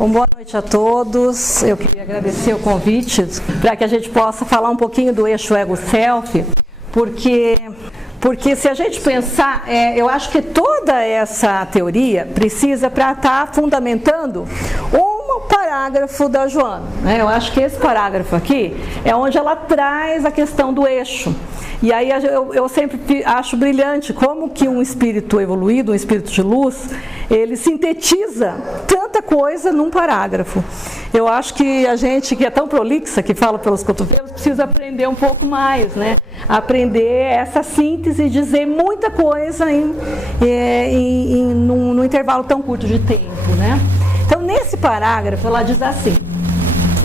Bom, boa noite a todos. Eu queria agradecer o convite para que a gente possa falar um pouquinho do eixo ego-self, porque se a gente pensar, eu acho que toda essa teoria precisa para estar fundamentando um parágrafo da Joana, né? Eu acho que esse parágrafo aqui é onde ela traz a questão do eixo. E aí eu sempre acho brilhante como que um espírito evoluído, um espírito de luz, ele sintetiza tanta coisa num parágrafo. Eu acho que a gente que é tão prolixa, que fala pelos cotovelos, precisa aprender um pouco mais, né? Aprender essa síntese e dizer muita coisa num intervalo tão curto de tempo, né? Então, nesse parágrafo, ela diz assim,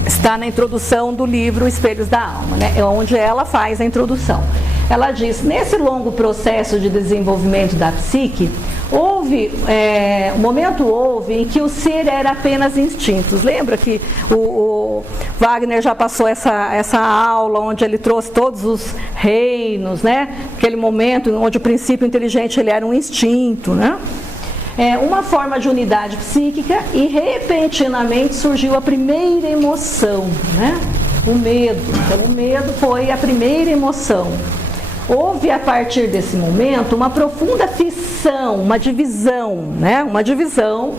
está na introdução do livro Espelhos da Alma, né? É onde ela faz a introdução. Ela diz, nesse longo processo de desenvolvimento da psique, um momento em que o ser era apenas instintos. Lembra que o Wagner já passou essa aula onde ele trouxe todos os reinos, né? Aquele momento onde o princípio inteligente ele era um instinto, né? Uma forma de unidade psíquica e repentinamente surgiu a primeira emoção, né? O medo. Então o medo foi a primeira emoção. Houve a partir desse momento uma profunda fissão, uma divisão, né? Uma divisão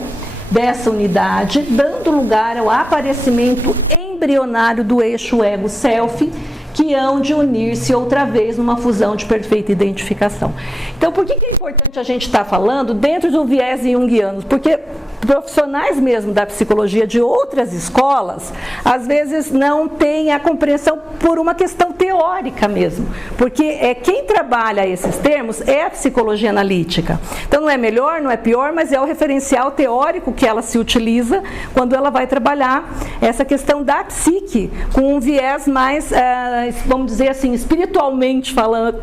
dessa unidade, dando lugar ao aparecimento embrionário do eixo ego-self, que hão de unir-se outra vez numa fusão de perfeita identificação. Então, por que é importante a gente estar falando dentro de um viés junguiano? Porque profissionais mesmo da psicologia de outras escolas, às vezes não têm a compreensão por uma questão teórica mesmo, porque quem trabalha esses termos é a psicologia analítica. Então, não é melhor, não é pior, mas é o referencial teórico que ela se utiliza quando ela vai trabalhar essa questão da psique, com um viés mais, vamos dizer assim, espiritualmente falando,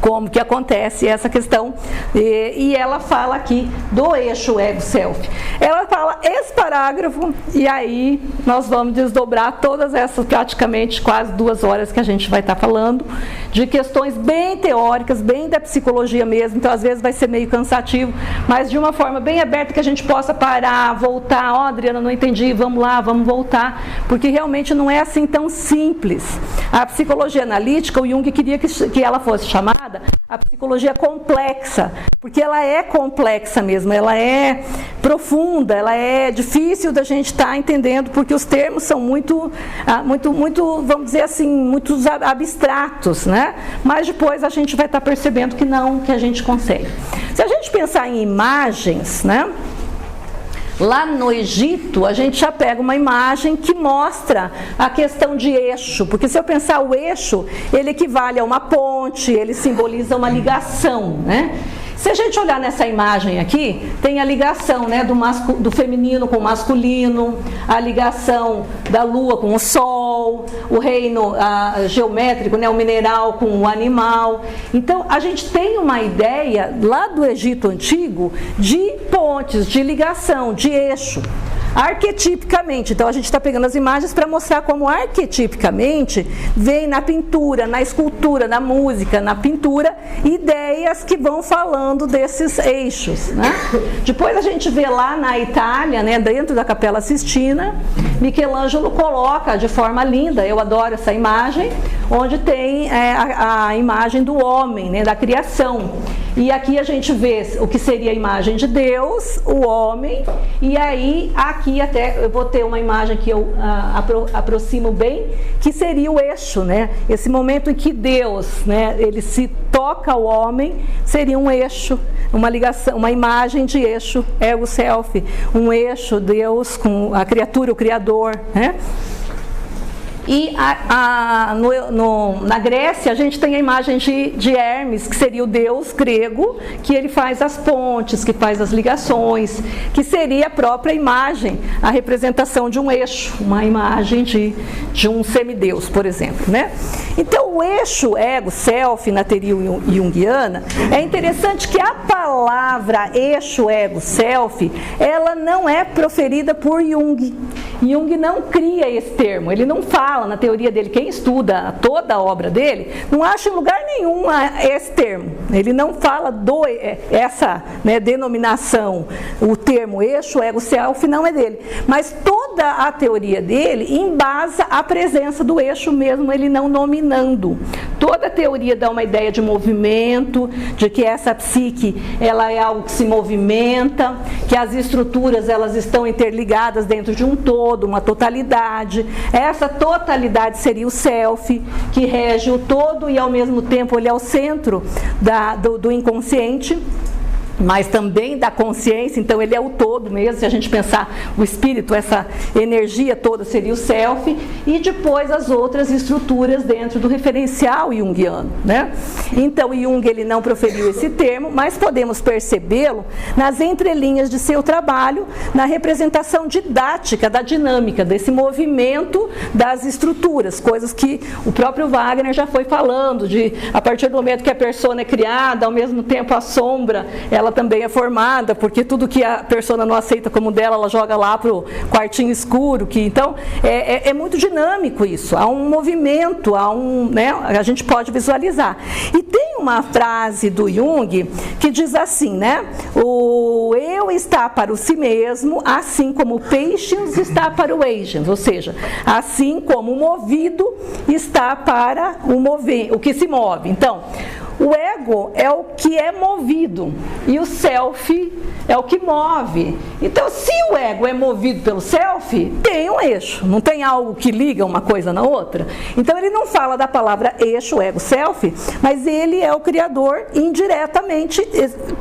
como que acontece essa questão, e ela fala aqui do eixo ego-self. Ela fala esse parágrafo, e aí nós vamos desdobrar todas essas, praticamente quase 2 horas que a gente vai estar falando, de questões bem teóricas, bem da psicologia mesmo, então às vezes vai ser meio cansativo, mas de uma forma bem aberta que a gente possa parar, voltar, Adriana, não entendi, vamos lá, vamos voltar, porque realmente não é assim tão simples. A psicologia analítica, o Jung queria que ela fosse chamada a psicologia complexa, porque ela é complexa mesmo, ela é profunda, ela é difícil da gente estar entendendo, porque os termos são muito, vamos dizer assim, muito abstratos, né? Mas depois a gente vai estar percebendo que não, que a gente consegue. Se a gente pensar em imagens, né? Lá no Egito, a gente já pega uma imagem que mostra a questão de eixo, porque se eu pensar o eixo, ele equivale a uma ponte, ele simboliza uma ligação, né? Se a gente olhar nessa imagem aqui, tem a ligação, né, do feminino com o masculino, a ligação da lua com o sol, o reino geométrico, né, o mineral com o animal. Então, a gente tem uma ideia lá do Egito Antigo de pontes, de ligação, de eixo. Arquetipicamente, então a gente está pegando as imagens para mostrar como arquetipicamente vem na pintura, na escultura, na música, na pintura, ideias que vão falando desses eixos, né? Depois a gente vê lá na Itália, né, dentro da Capela Sistina, Michelangelo coloca de forma linda, eu adoro essa imagem, onde tem a imagem do homem, né, da criação. E aqui a gente vê o que seria a imagem de Deus, o homem, e aí aqui até eu vou ter uma imagem que eu aproximo bem, que seria o eixo, né? Esse momento em que Deus, né, ele se toca ao homem, seria um eixo, uma ligação, uma imagem de eixo, ego-self, um eixo, Deus com a criatura, o Criador, né? E na Grécia a gente tem a imagem de Hermes, que seria o deus grego, que ele faz as pontes, que faz as ligações, que seria a própria imagem, a representação de um eixo, uma imagem de um semideus, por exemplo, né? Então o eixo ego-self na teoria junguiana, é interessante que a palavra eixo ego-self, ela não é proferida por Jung. Jung não cria esse termo, ele não fala na teoria dele, quem estuda toda a obra dele, não acha em lugar nenhum esse termo. Ele não fala essa, né, denominação, o termo eixo, ego, self, não é dele. Mas toda a teoria dele embasa a presença do eixo mesmo, ele não nominando. Toda a teoria dá uma ideia de movimento, de que essa psique, ela é algo que se movimenta, que as estruturas, elas estão interligadas dentro de um todo, uma totalidade. Essa totalidade seria o self, que rege o todo e ao mesmo tempo ele é o centro do inconsciente, mas também da consciência, então ele é o todo mesmo. Se a gente pensar o espírito, essa energia toda seria o self, e depois as outras estruturas dentro do referencial junguiano, né? Então Jung, ele não proferiu esse termo, mas podemos percebê-lo nas entrelinhas de seu trabalho, na representação didática da dinâmica, desse movimento das estruturas, coisas que o próprio Wagner já foi falando, de a partir do momento que a persona é criada, ao mesmo tempo a sombra, ela também é formada, porque tudo que a persona não aceita como dela, ela joga lá para o quartinho escuro, que então é muito dinâmico isso, há um movimento, né, a gente pode visualizar. E tem uma frase do Jung que diz assim, né, o eu está para o si mesmo, assim como o patience está para o agent, ou seja, assim como o movido está para o que se move. Então, o ego é o que é movido e o self é o que move. Então, se o ego é movido pelo self, tem um eixo, não tem algo que liga uma coisa na outra. Então, ele não fala da palavra eixo, ego, self, mas ele é o criador indiretamente,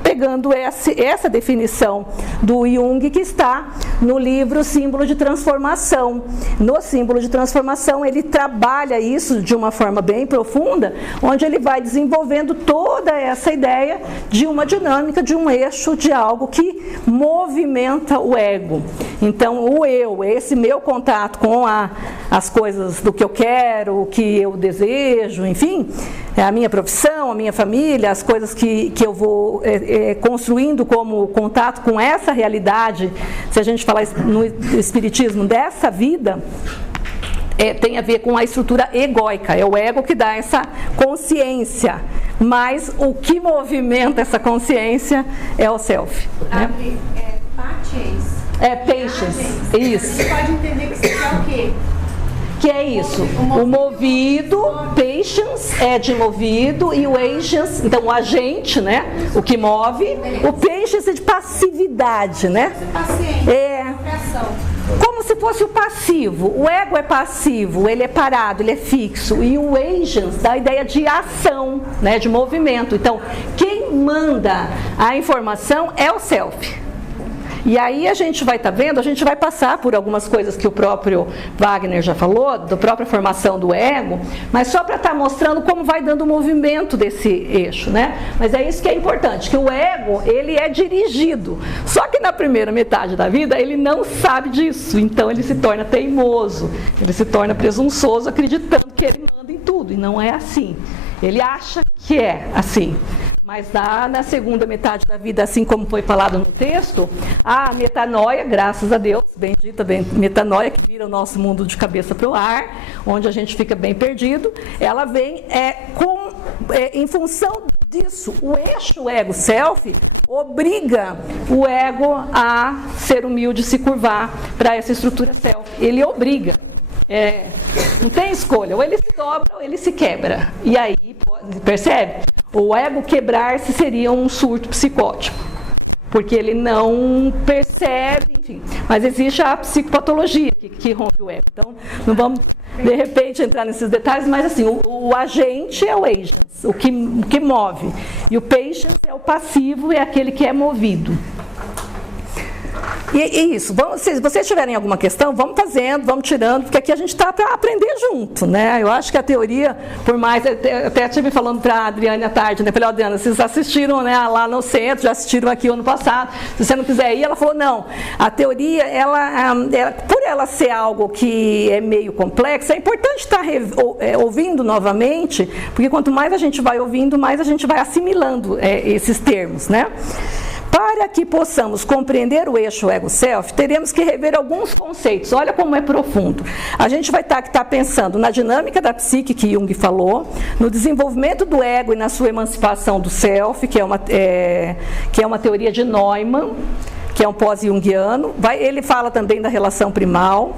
pegando essa definição do Jung que está no livro Símbolo de Transformação. No Símbolo de Transformação, ele trabalha isso de uma forma bem profunda, onde ele vai desenvolvendo toda essa ideia de uma dinâmica, de um eixo, de algo que movimenta o ego. Então, o eu, esse meu contato com as coisas do que eu quero, o que eu desejo, enfim, a minha profissão, a minha família, as coisas que eu vou construindo como contato com essa realidade, se a gente falar no espiritismo, dessa vida, tem a ver com a estrutura egóica, é o ego que dá essa consciência, mas o que movimenta essa consciência é o self. Né? Patience, isso. Você pode entender que isso é o quê? Que é isso, o movido, patience é de movido, e o agent, então o agente, né, o que move, o patience é de passividade, né? Paciência, como se fosse o passivo. O ego é passivo, ele é parado, ele é fixo, e o agent dá a ideia de ação, né, de movimento. Então, quem manda a informação é o self. E aí a gente vai estar vendo, a gente vai passar por algumas coisas que o próprio Wagner já falou, da própria formação do ego, mas só para estar mostrando como vai dando o movimento desse eixo, né? Mas é isso que é importante, que o ego, ele é dirigido. Só que na primeira metade da vida, ele não sabe disso, então ele se torna teimoso, ele se torna presunçoso, acreditando que ele manda em tudo, e não é assim. Ele acha que é assim. Mas na segunda metade da vida, assim como foi falado no texto, a metanoia, graças a Deus, bendita metanoia, que vira o nosso mundo de cabeça para o ar, onde a gente fica bem perdido, ela vem em função disso. O eixo ego-self obriga o ego a ser humilde, se curvar para essa estrutura self. Ele obriga. Não tem escolha, ou ele se dobra ou ele se quebra. E aí, percebe? O ego quebrar-se seria um surto psicótico, porque ele não percebe, enfim. Mas existe a psicopatologia que rompe o ego. Então, não vamos, de repente, entrar nesses detalhes, mas assim, o agente é o agent, o que move. E o patience é o passivo, é aquele que é movido. E isso, se vocês tiverem alguma questão, vamos fazendo, vamos tirando, porque aqui a gente está para aprender junto, né? Eu acho que a teoria, por mais, até estive falando para a Adriane à tarde, né? Falei, Adriana, vocês assistiram, né, lá no centro, já assistiram aqui o ano passado, se você não quiser ir, ela falou, não, a teoria, por ela ser algo que é meio complexo, é importante estar ouvindo novamente, porque quanto mais a gente vai ouvindo, mais a gente vai assimilando esses termos, né? Para que possamos compreender o eixo ego-self, teremos que rever alguns conceitos. Olha como é profundo. A gente vai estar pensando na dinâmica da psique, que Jung falou, no desenvolvimento do ego e na sua emancipação do self, que é uma teoria de Neumann, que é um pós-junguiano. Ele fala também da relação primal.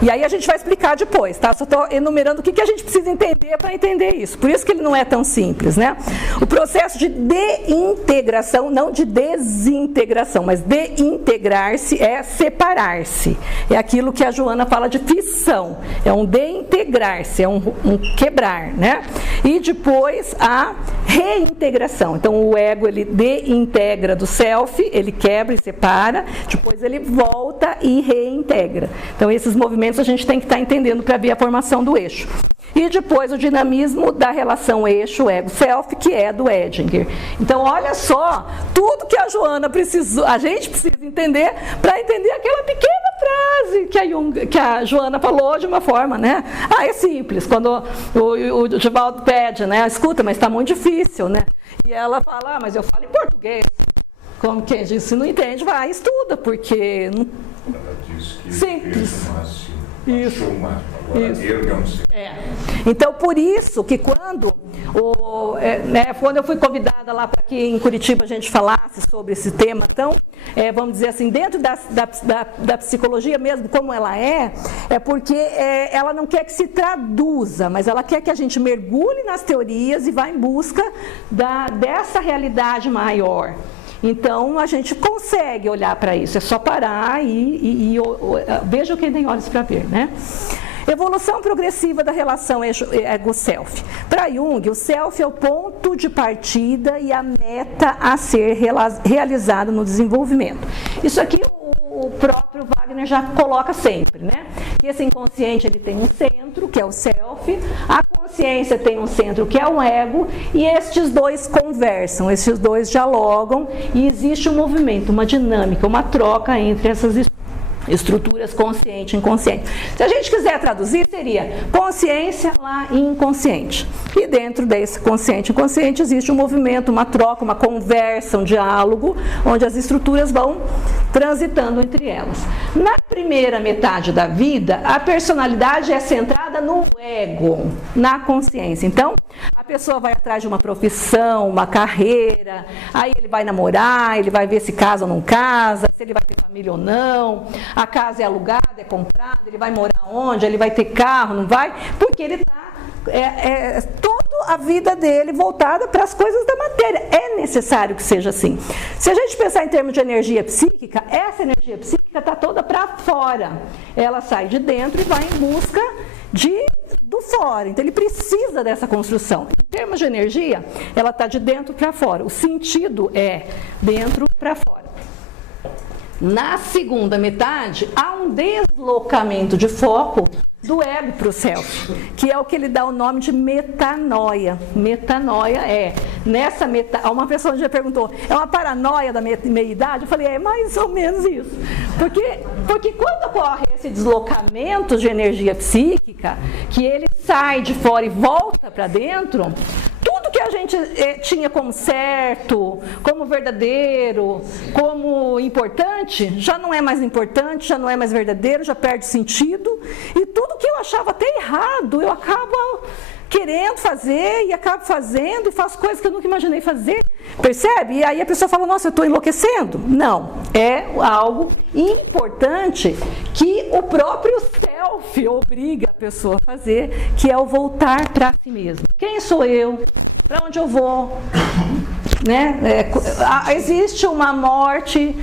E aí a gente vai explicar depois, tá? Só estou enumerando o que a gente precisa entender para entender isso. Por isso que ele não é tão simples, né? O processo de deintegração, não de desintegração, mas deintegrar-se é separar-se. É aquilo que a Joana fala de fissão. É um deintegrar-se, é um quebrar, né? E depois a reintegração. Então o ego, ele deintegra do self, ele quebra e separa, depois ele volta e reintegra. Então esses movimentos a gente tem que estar entendendo para ver a formação do eixo. E depois o dinamismo da relação eixo ego-self, que é do Edinger. Então olha só, tudo que a Joana precisou, a gente precisa entender para entender aquela pequena frase que a Joana falou de uma forma, né? É simples, quando o Divaldo pede, né? Escuta, mas está muito difícil, né? E ela fala, mas eu falo em português. Como quem diz, se não entende, vai, estuda, porque... Ela diz que simples. Isso. Isso. Eu não sei. Então, por isso que quando eu fui convidada lá para que em Curitiba a gente falasse sobre esse tema, então, vamos dizer assim, dentro da psicologia mesmo, como ela é porque ela não quer que se traduza, mas ela quer que a gente mergulhe nas teorias e vá em busca dessa realidade maior. Então, a gente consegue olhar para isso, é só parar e veja quem tem olhos para ver, né? Evolução progressiva da relação ego-self. Para Jung, o self é o ponto de partida e a meta a ser realizada no desenvolvimento. Isso aqui o próprio Wagner já coloca sempre, né? Que esse inconsciente ele tem um centro, que é o self, a consciência tem um centro, que é o ego, e estes dois conversam, estes dois dialogam, e existe um movimento, uma dinâmica, uma troca entre essas estruturas consciente e inconsciente. Se a gente quiser traduzir, seria consciência lá e inconsciente. E dentro desse consciente e inconsciente existe um movimento, uma troca, uma conversa, um diálogo, onde as estruturas vão transitando entre elas. Na primeira metade da vida, a personalidade é centrada no ego, na consciência. Então, a pessoa vai atrás de uma profissão, uma carreira, aí ele vai namorar, ele vai ver se casa ou não casa, se ele vai ter família ou não, a casa é alugada, é comprada, ele vai morar onde, ele vai ter carro, não vai, porque ele está toda a vida dele voltada para as coisas da matéria. É necessário que seja assim. Se a gente pensar em termos de energia psíquica, essa energia psíquica está toda para fora. Ela sai de dentro e vai em busca do fora. Então ele precisa dessa construção. Em termos de energia, ela está de dentro para fora. O sentido é dentro para fora. Na segunda metade, há um deslocamento de foco do ego para o self, que é o que ele dá o nome de metanoia. Metanoia uma pessoa já perguntou, é uma paranoia da meia-idade? Eu falei, é mais ou menos isso. Porque quando ocorre esse deslocamento de energia psíquica, que ele sai de fora e volta para dentro, tudo que a gente tinha como certo, como verdadeiro, como importante, já não é mais importante, já não é mais verdadeiro, já perde sentido, e tudo que eu achava até errado, eu acabo querendo fazer e acabo fazendo e faço coisas que eu nunca imaginei fazer, percebe? E aí a pessoa fala, nossa, eu estou enlouquecendo. Não, é algo importante que o próprio self obriga a pessoa a fazer, que é o voltar para si mesmo. Quem sou eu? Para onde eu vou? Né? Existe uma morte,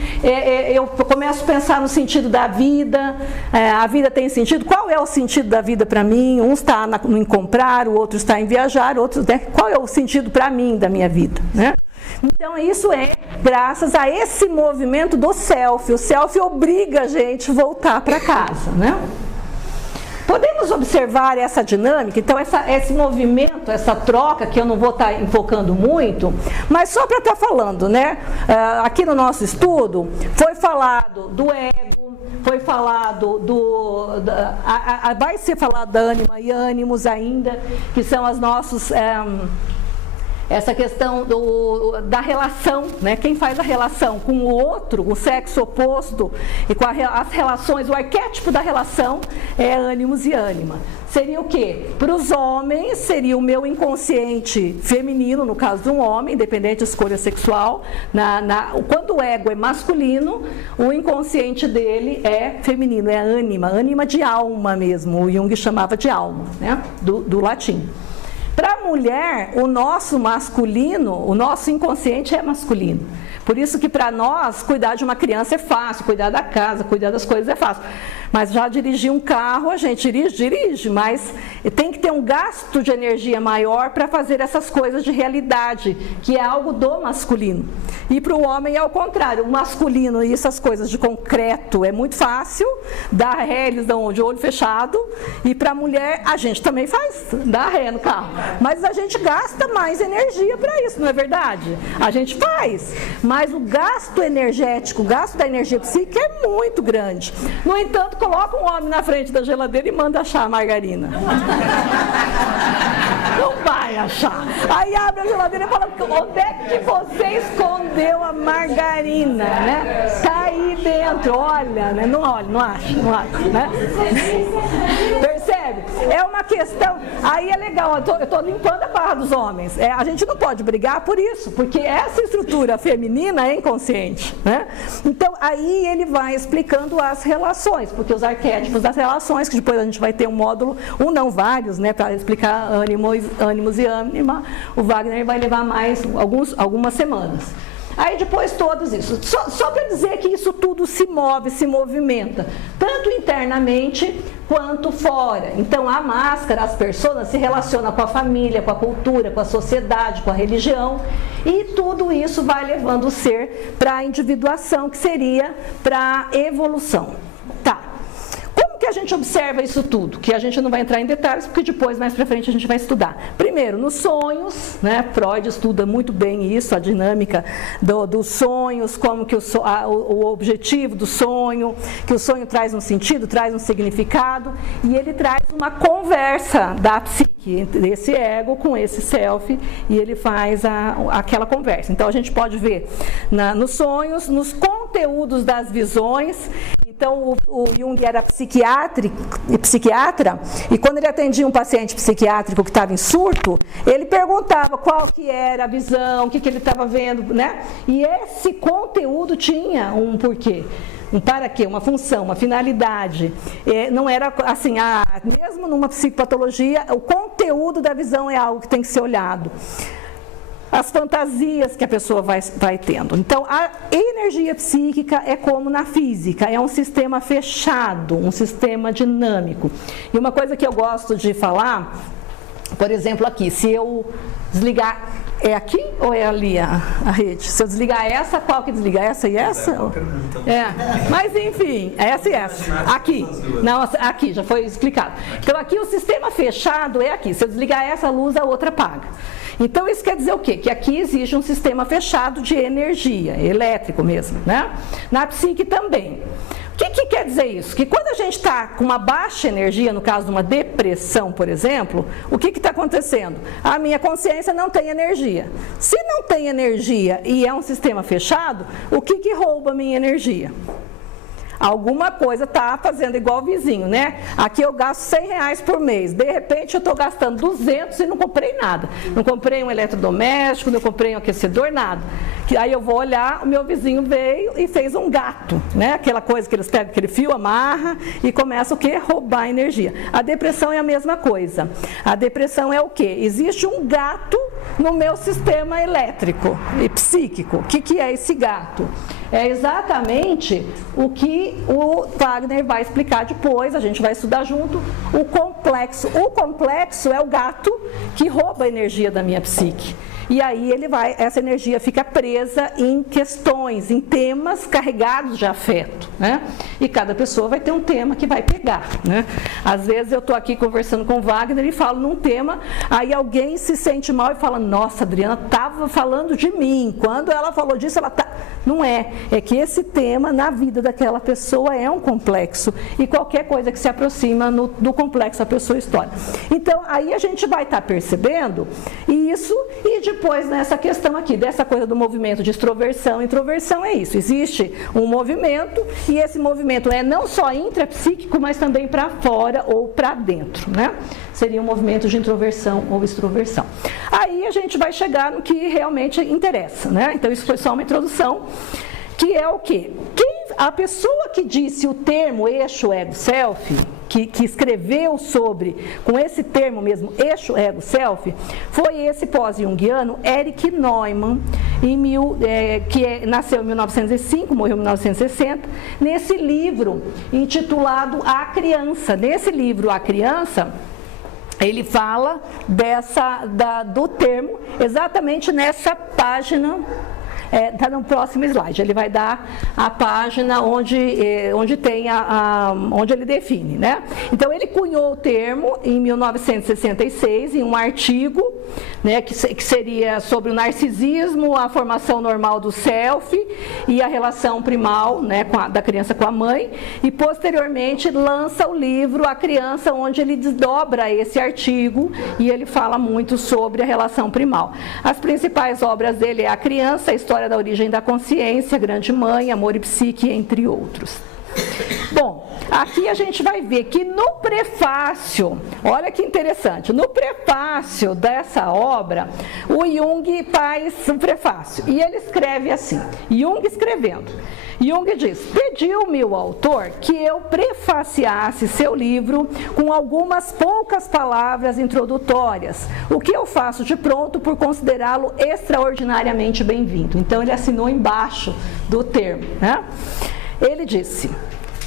eu começo a pensar no sentido da vida, a vida tem sentido, qual é o sentido da vida para mim? Um está em comprar, o outro está em viajar, qual é o sentido para mim da minha vida? Né? Então isso é graças a esse movimento do self, o self obriga a gente a voltar para casa, né? Podemos observar essa dinâmica, então esse movimento, essa troca, que eu não vou estar enfocando muito, mas só para estar falando, né? Aqui no nosso estudo, foi falado do ego, foi falado vai ser falado da ânima e ânimos ainda, que são as nossas essa questão da relação, né? Quem faz a relação com o outro, o sexo oposto, e com as relações, o arquétipo da relação é ânimos e ânima. Seria o quê? Para os homens, seria o meu inconsciente feminino, no caso de um homem, independente da escolha sexual. Quando o ego é masculino, o inconsciente dele é feminino, é ânima de alma mesmo. O Jung chamava de alma, né? do latim. Para a mulher, o nosso masculino, o nosso inconsciente é masculino. Por isso que para nós, cuidar de uma criança é fácil, cuidar da casa, cuidar das coisas é fácil. Mas já dirigir um carro, a gente dirige, mas tem que ter um gasto de energia maior para fazer essas coisas de realidade, que é algo do masculino. E para o homem é o contrário, o masculino e essas coisas de concreto é muito fácil, dá ré, eles dão de olho fechado, e para a mulher a gente também faz, dá ré no carro. Mas a gente gasta mais energia para isso, não é verdade? A gente faz, mas o gasto energético, o gasto da energia psíquica é muito grande. No entanto, coloca um homem na frente da geladeira e manda achar a margarina. Não vai achar. Aí abre a geladeira e fala, onde é que você escondeu a margarina, né? Tá aí dentro, olha, né? Não olha, não acha, né? Percebe? É uma questão, aí é legal, eu tô limpando a barra dos homens. A gente não pode brigar por isso, porque essa estrutura feminina é inconsciente, né? Então, aí ele vai explicando as relações, porque os arquétipos das relações, que depois a gente vai ter um módulo, vários, né, para explicar ânimos e ânima, o Wagner vai levar mais algumas semanas. Aí depois todos isso, só para dizer que isso tudo se move, se movimenta, tanto internamente quanto fora. Então a máscara, as pessoas se relacionam com a família, com a cultura, com a sociedade, com a religião, e tudo isso vai levando o ser para a individuação, que seria para a evolução. Tá. Como que a gente observa isso tudo? Que a gente não vai entrar em detalhes, porque depois, mais para frente, a gente vai estudar. Primeiro, nos sonhos, né? Freud estuda muito bem isso, a dinâmica dos sonhos, como que o objetivo do sonho, que o sonho traz um sentido, traz um significado, e ele traz uma conversa da psique, desse ego com esse self, e ele faz aquela conversa. Então, a gente pode ver nos sonhos, nos conteúdos das visões. Então, o Jung era psiquiatra, e quando ele atendia um paciente psiquiátrico que estava em surto, ele perguntava qual que era a visão, o que ele estava vendo, né? E esse conteúdo tinha um porquê. Um para quê? Uma função, uma finalidade. Não era assim, mesmo numa psicopatologia, o conteúdo da visão é algo que tem que ser olhado. As fantasias que a pessoa vai tendo. Então, a energia psíquica é como na física, é um sistema fechado, um sistema dinâmico. E uma coisa que eu gosto de falar, por exemplo, aqui, se eu desligar, é aqui ou é ali a rede? Se eu desligar essa, qual que desliga? Essa e essa? Mas enfim, essa e essa. Aqui. Não, aqui, já foi explicado. Então, aqui o sistema fechado é aqui. Se eu desligar essa luz, a outra apaga. Então, isso quer dizer o quê? Que aqui existe um sistema fechado de energia, elétrico mesmo, né? Na psique também. O que quer dizer isso? Que quando a gente está com uma baixa energia, no caso de uma depressão, por exemplo, o que está acontecendo? A minha consciência não tem energia. Se não tem energia e é um sistema fechado, o que rouba a minha energia? Alguma coisa está fazendo igual o vizinho, né? Aqui eu gasto R$100 por mês. De repente eu estou gastando 200 e não comprei nada. Não comprei um eletrodoméstico, não comprei um aquecedor, nada. Aí eu vou olhar, o meu vizinho veio e fez um gato, né? Aquela coisa que eles pegam, aquele fio, amarra e começa o quê? Roubar energia. A depressão é a mesma coisa. A depressão é o quê? Existe um gato no meu sistema elétrico e psíquico. O que é esse gato? É exatamente o que o Wagner vai explicar depois, a gente vai estudar junto, o complexo. O complexo é o gato que rouba a energia da minha psique. E aí essa energia fica presa em questões, em temas carregados de afeto, né? E cada pessoa vai ter um tema que vai pegar, né? Às vezes eu estou aqui conversando com o Wagner e falo num tema, aí alguém se sente mal e fala, nossa, a Adriana estava falando de mim, quando ela falou disso, ela tá... Não é que esse tema na vida daquela pessoa é um complexo, e qualquer coisa que se aproxima do complexo própria sua história. Então, aí a gente vai estar percebendo isso, e depois nessa questão aqui, dessa coisa do movimento de extroversão, introversão é isso, existe um movimento, e esse movimento é não só intrapsíquico, mas também para fora ou para dentro, né? Seria um movimento de introversão ou extroversão. Aí a gente vai chegar no que realmente interessa, né? Então isso foi só uma introdução, que é o quê? A pessoa que disse o termo eixo ego-self, que escreveu sobre, com esse termo mesmo, eixo ego-self, foi esse pós-junguiano Erich Neumann, nasceu em 1905, morreu em 1960, nesse livro intitulado A Criança. Nesse livro, A Criança, ele fala do termo exatamente nessa página. Está no próximo slide, ele vai dar a página onde ele define, né? Então ele cunhou o termo em 1966 em um artigo, né, que seria sobre o narcisismo, a formação normal do self e a relação primal, né, da criança com a mãe, e posteriormente lança o livro A Criança, onde ele desdobra esse artigo e ele fala muito sobre a relação primal. As principais obras dele é A Criança, a História da Origem da Consciência, Grande Mãe, Amor e Psique, entre outros. Bom, aqui a gente vai ver que no prefácio, olha que interessante, no prefácio dessa obra, o Jung faz um prefácio, e ele escreve assim, Jung escrevendo. Jung diz: pediu-me o autor que eu prefaciasse seu livro com algumas poucas palavras introdutórias, o que eu faço de pronto por considerá-lo extraordinariamente bem-vindo. Então ele assinou embaixo do termo, né? Ele disse: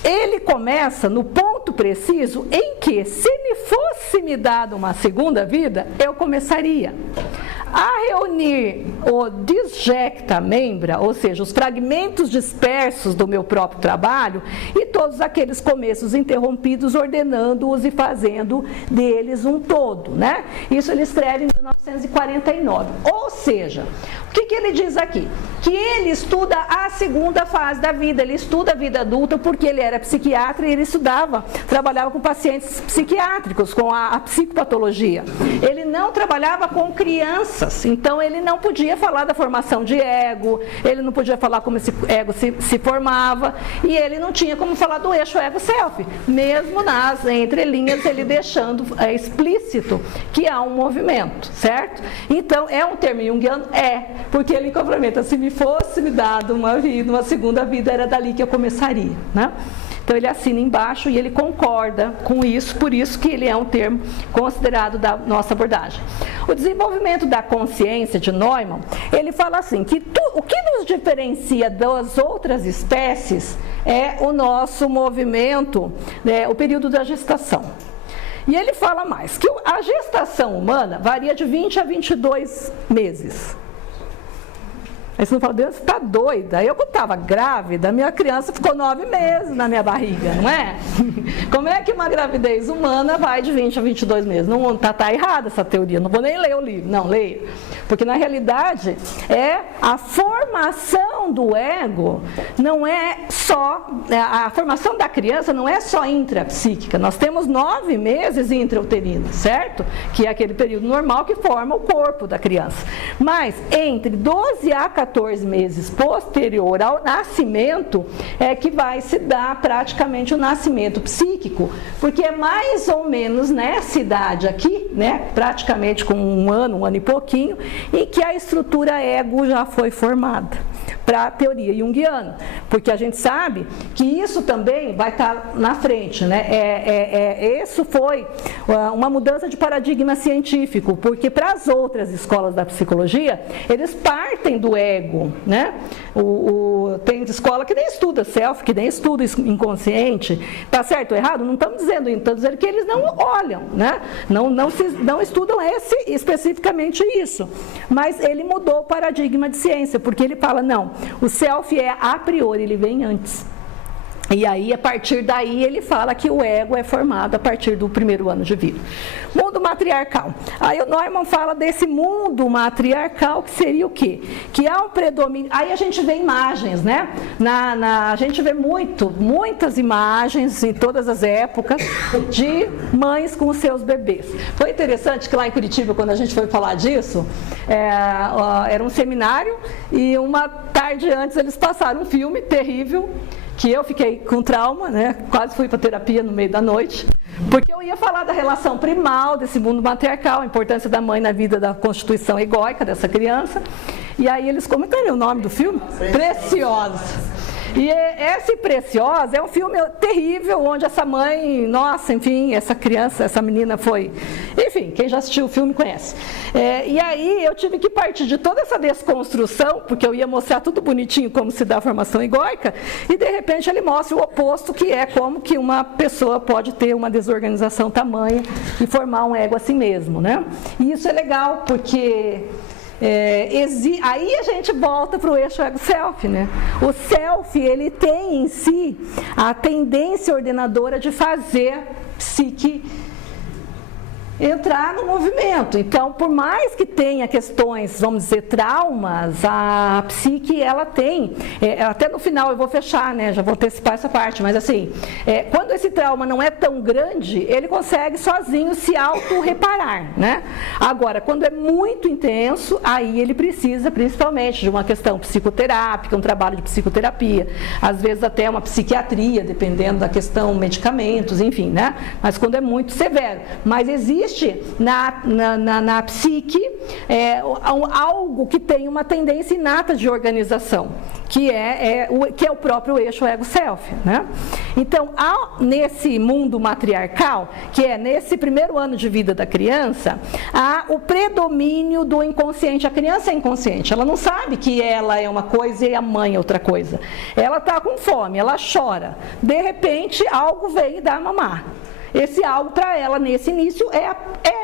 ele começa no ponto preciso em que, se me fosse me dado uma segunda vida, eu começaria a reunir o disjecta membra, ou seja, os fragmentos dispersos do meu próprio trabalho, e todos aqueles começos interrompidos, ordenando-os e fazendo deles um todo, né? Isso ele escreve em 1949. Ou seja, o que ele diz aqui? Que ele estuda a segunda fase da vida, ele estuda a vida adulta porque ele era psiquiatra e ele trabalhava com pacientes psiquiátricos, com a psicopatologia. Ele não trabalhava com crianças. Então ele não podia falar da formação de ego, ele não podia falar como esse ego se formava, e ele não tinha como falar do eixo ego-self, mesmo nas entrelinhas ele deixando explícito que há um movimento, certo? Então é um termo junguiano? Porque ele complementa: se me fosse me dado uma vida, uma segunda vida, era dali que eu começaria, né? Então ele assina embaixo e ele concorda com isso, por isso que ele é um termo considerado da nossa abordagem. O desenvolvimento da consciência de Neumann, ele fala assim, que o que nos diferencia das outras espécies é o nosso movimento, o período da gestação. E ele fala mais, que a gestação humana varia de 20 a 22 meses. Aí você não fala: Deus, você está doida? Eu, quando estava grávida, minha criança ficou 9 meses na minha barriga, não é? Como é que uma gravidez humana vai de 20 a 22 meses? Não está errada essa teoria, não vou nem ler o livro, não, leia. Porque na realidade, a formação do ego não é só, a formação da criança não é só intrapsíquica, nós temos 9 meses intrauterinos, certo? Que é aquele período normal que forma o corpo da criança. Mas entre 12 a 14 meses posterior ao nascimento é que vai se dar praticamente o nascimento psíquico, porque é mais ou menos nessa idade aqui, né, praticamente com um ano e pouquinho, em que a estrutura ego já foi formada, para a teoria junguiana, porque a gente sabe que isso também vai estar na frente, né? Isso foi uma mudança de paradigma científico, porque para as outras escolas da psicologia, eles partem do ego, né? Tem escola que nem estuda self, que nem estuda inconsciente, tá certo ou errado? Não estamos dizendo isso, estamos dizendo que eles não olham, né? Não estudam especificamente isso, mas ele mudou o paradigma de ciência, porque ele fala: não, o self a priori, ele vem antes. E aí, a partir daí, ele fala que o ego é formado a partir do primeiro ano de vida. Mundo matriarcal. Aí o Neumann fala desse mundo matriarcal, que seria o quê? Que há um predomínio... Aí a gente vê imagens, né? A gente vê muitas imagens em todas as épocas de mães com os seus bebês. Foi interessante que lá em Curitiba, quando a gente foi falar disso, era um seminário e uma tarde antes eles passaram um filme terrível, que eu fiquei com trauma, né? Quase fui para terapia no meio da noite, porque eu ia falar da relação primal desse mundo matriarcal, a importância da mãe na vida da constituição egóica dessa criança. E aí eles comentaram o nome do filme? Preciosa. E esse Preciosa é um filme terrível, onde essa mãe, nossa, enfim, essa criança, essa menina foi... Enfim, quem já assistiu o filme conhece. E aí eu tive que partir de toda essa desconstrução, porque eu ia mostrar tudo bonitinho como se dá a formação egóica, e de repente ele mostra o oposto, que é como que uma pessoa pode ter uma desorganização tamanha e formar um ego a si mesmo, né? E isso é legal, porque... aí a gente volta para o eixo ego-self, né? O self, ele tem em si a tendência ordenadora de fazer psique entrar no movimento. Então, por mais que tenha questões, vamos dizer, traumas, a psique, ela tem, até no final eu vou fechar, né, já vou antecipar essa parte, mas assim, quando esse trauma não é tão grande, ele consegue sozinho se auto-reparar, né? Agora, quando é muito intenso, aí ele precisa, principalmente, de uma questão psicoterápica, um trabalho de psicoterapia, às vezes até uma psiquiatria, dependendo da questão, medicamentos, enfim, né? Mas quando é muito severo. Mas existe na psique algo que tem uma tendência inata de organização, que é o próprio eixo ego-self, né? Então, nesse mundo matriarcal, que é nesse primeiro ano de vida da criança, há o predomínio do inconsciente. A criança é inconsciente, ela não sabe que ela é uma coisa e a mãe é outra coisa. Ela está com fome, ela chora. De repente, algo vem e dá a mamar. Esse algo para ela, nesse início, é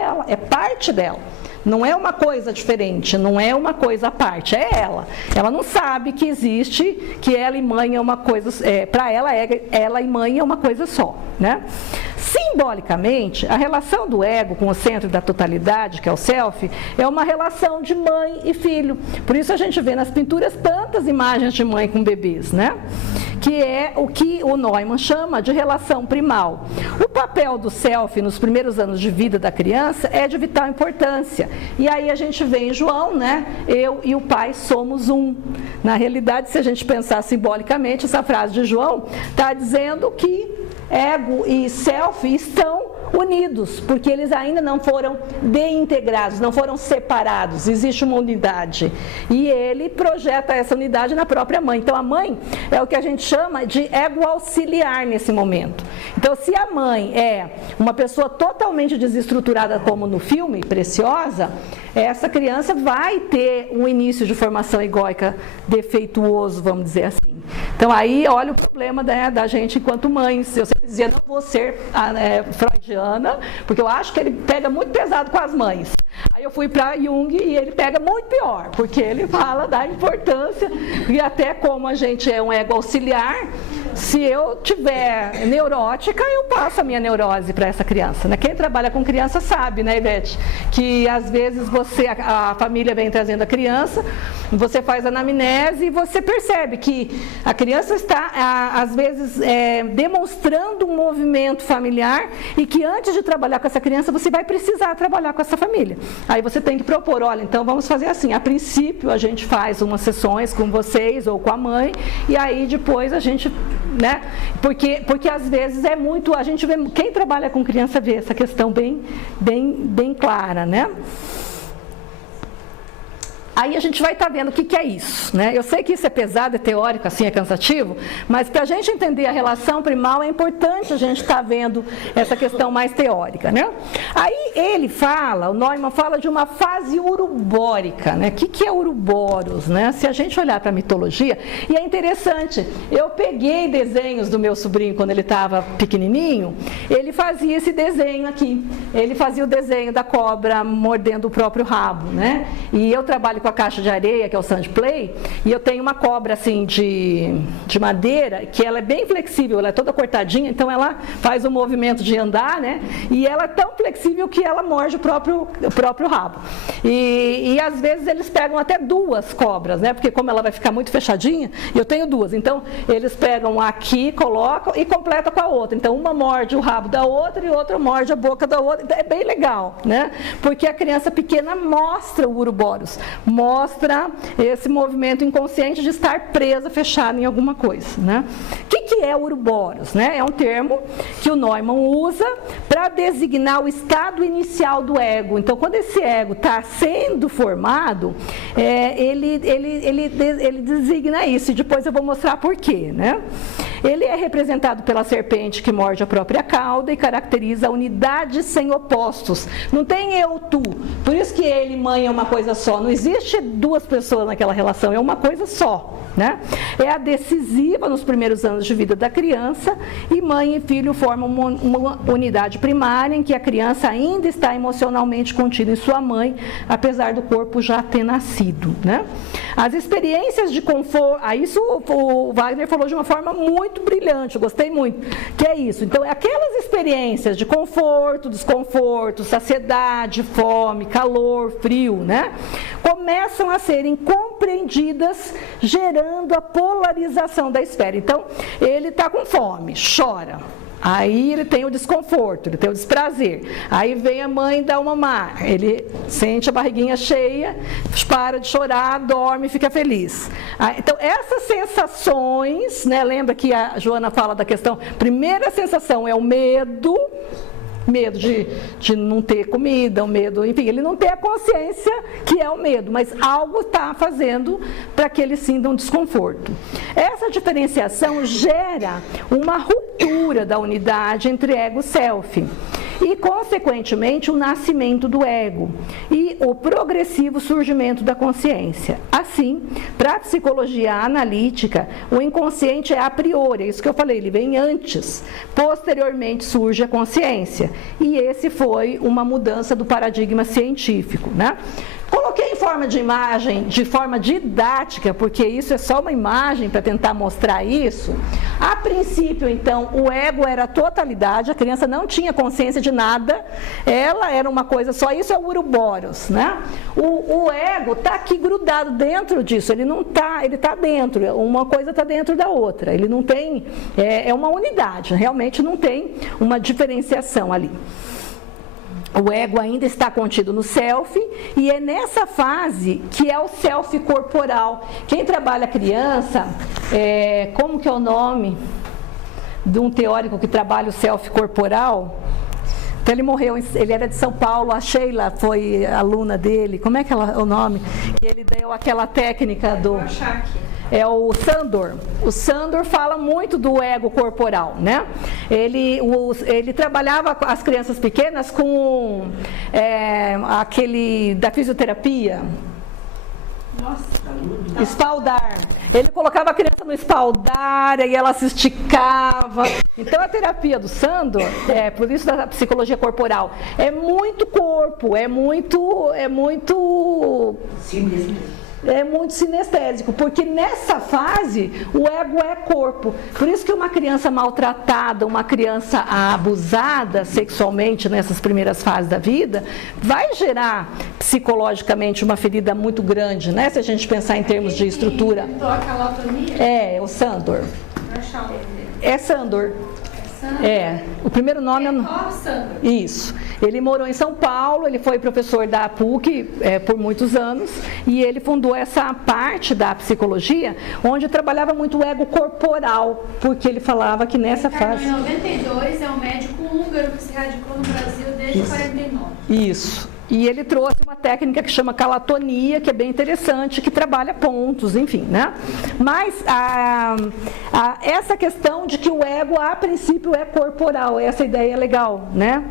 ela, é parte dela. Não é uma coisa diferente, não é uma coisa à parte, é ela. Ela não sabe que existe, que ela e mãe é uma coisa, para ela, ela e mãe é uma coisa só, né? Simbolicamente, a relação do ego com o centro da totalidade, que é o self, é uma relação de mãe e filho. Por isso a gente vê nas pinturas tantas imagens de mãe com bebês, né? Que é o que o Neumann chama de relação primal. O papel do self nos primeiros anos de vida da criança é de vital importância. E aí a gente vê em João, né? Eu e o pai somos um. Na realidade, se a gente pensar simbolicamente, essa frase de João está dizendo que ego e self estão unidos, porque eles ainda não foram desintegrados, não foram separados, existe uma unidade. E ele projeta essa unidade na própria mãe. Então a mãe é o que a gente chama de ego auxiliar nesse momento. Então se a mãe é uma pessoa totalmente desestruturada, como no filme Preciosa, essa criança vai ter um início de formação egóica defeituoso, vamos dizer assim. Então aí olha o problema da gente enquanto mães. Eu sempre dizia, não vou ser freudiana, porque eu acho que ele pega muito pesado com as mães. Aí eu fui para Jung e ele pega muito pior, porque ele fala da importância e até como a gente é um ego auxiliar, se eu tiver neurótica, eu passo a minha neurose para essa criança, né? Quem trabalha com criança sabe, né, Ivete? Que às vezes a família vem trazendo a criança, você faz a anamnese e você percebe que a criança está, às vezes, demonstrando um movimento familiar e que antes de trabalhar com essa criança, você vai precisar trabalhar com essa família. Aí você tem que propor, olha, então vamos fazer assim, a princípio a gente faz umas sessões com vocês ou com a mãe, e aí depois a gente, né, porque às vezes é muito, a gente vê, quem trabalha com criança vê essa questão bem clara, né? Aí a gente vai estar vendo o que é isso, né? Eu sei que isso é pesado, é teórico, assim, é cansativo, mas para a gente entender a relação primal é importante a gente estar vendo essa questão mais teórica, né? Aí ele fala, o Neumann fala de uma fase urubórica, né? O que é uruboros, né? Se a gente olhar para a mitologia, e é interessante, eu peguei desenhos do meu sobrinho quando ele estava pequenininho, ele fazia esse desenho aqui, ele fazia o desenho da cobra mordendo o próprio rabo, né? E eu trabalho com a caixa de areia, que é o Sand Play, e eu tenho uma cobra assim de madeira, que ela é bem flexível, ela é toda cortadinha, então ela faz o movimento de andar, né? E ela é tão flexível que ela morde o próprio rabo. E às vezes eles pegam até duas cobras, né? Porque como ela vai ficar muito fechadinha, eu tenho duas. Então eles pegam aqui, colocam e completam com a outra. Então uma morde o rabo da outra e outra morde a boca da outra. Então, é bem legal, né? Porque a criança pequena mostra o uruboros, mostra esse movimento inconsciente de estar presa, fechada em alguma coisa, né? O que é o uruboros, né? É um termo que o Neumann usa para designar o estado inicial do ego. Então, quando esse ego está sendo formado, ele designa isso, e depois eu vou mostrar por quê, né? Ele é representado pela serpente que morde a própria cauda e caracteriza a unidade sem opostos. Não tem eu, tu. Por isso que ele e mãe é uma coisa só. Não existe duas pessoas naquela relação, é uma coisa só, né? É a decisiva nos primeiros anos de vida da criança, e mãe e filho formam uma unidade primária em que a criança ainda está emocionalmente contida em sua mãe, apesar do corpo já ter nascido, né? As experiências de conforto, isso o Wagner falou de uma forma muito brilhante, eu gostei muito, que é isso. Então, aquelas experiências de conforto, desconforto, saciedade, fome, calor, frio, né? Começam a serem compreendidas, gerando a polarização da esfera. Então, ele está com fome, chora. Aí ele tem o desconforto, ele tem o desprazer. Aí vem a mãe dar uma mamar, ele sente a barriguinha cheia, para de chorar, dorme e fica feliz. Então, essas sensações, né, lembra que a Joana fala da questão, primeira sensação é o medo de não ter comida, o medo, enfim, ele não tem a consciência que é o medo, mas algo está fazendo para que ele sinta um desconforto. Essa diferenciação gera uma ruptura da unidade entre ego e self e, consequentemente, o nascimento do ego e o progressivo surgimento da consciência. Assim, para a psicologia analítica, o inconsciente é a priori, é isso que eu falei, ele vem antes, posteriormente surge a consciência. E esse foi uma mudança do paradigma científico, né? Coloquei em forma de imagem, de forma didática, porque isso é só uma imagem para tentar mostrar isso. A princípio, então, o ego era a totalidade, a criança não tinha consciência de nada, ela era uma coisa só, isso é o uruboros, né? O ego está aqui grudado dentro disso, ele não está, ele está dentro, uma coisa está dentro da outra, ele não tem, é uma unidade, realmente não tem uma diferenciação ali. O ego ainda está contido no self, e é nessa fase que é o self corporal. Quem trabalha criança, como que é o nome de um teórico que trabalha o self corporal? Então, ele morreu, ele era de São Paulo, a Sheila foi aluna dele, como é que é o nome? E ele deu aquela técnica do... É o Sandor. O Sandor fala muito do ego corporal, né? Ele trabalhava as crianças pequenas com aquele da fisioterapia. Nossa, espaldar. Ele colocava a criança no espaldar e ela se esticava. Então a terapia do Sandor, por isso da psicologia corporal, é muito corpo, é muito sinestésico, porque nessa fase o ego é corpo. Por isso que uma criança maltratada, uma criança abusada sexualmente nessas primeiras fases da vida, vai gerar psicologicamente uma ferida muito grande, né? Se a gente pensar em termos de estrutura. O Sandor. É Sandor. O primeiro nome é isso. Ele morou em São Paulo, ele foi professor da PUC por muitos anos, e ele fundou essa parte da psicologia onde trabalhava muito o ego corporal, porque ele falava que nessa fase... Em 92 é um médico húngaro que se radicou no Brasil desde 49. Isso. E ele trouxe uma técnica que chama calatonia, que é bem interessante, que trabalha pontos, enfim, né? Mas essa questão de que o ego, a princípio, é corporal, essa ideia é legal, né?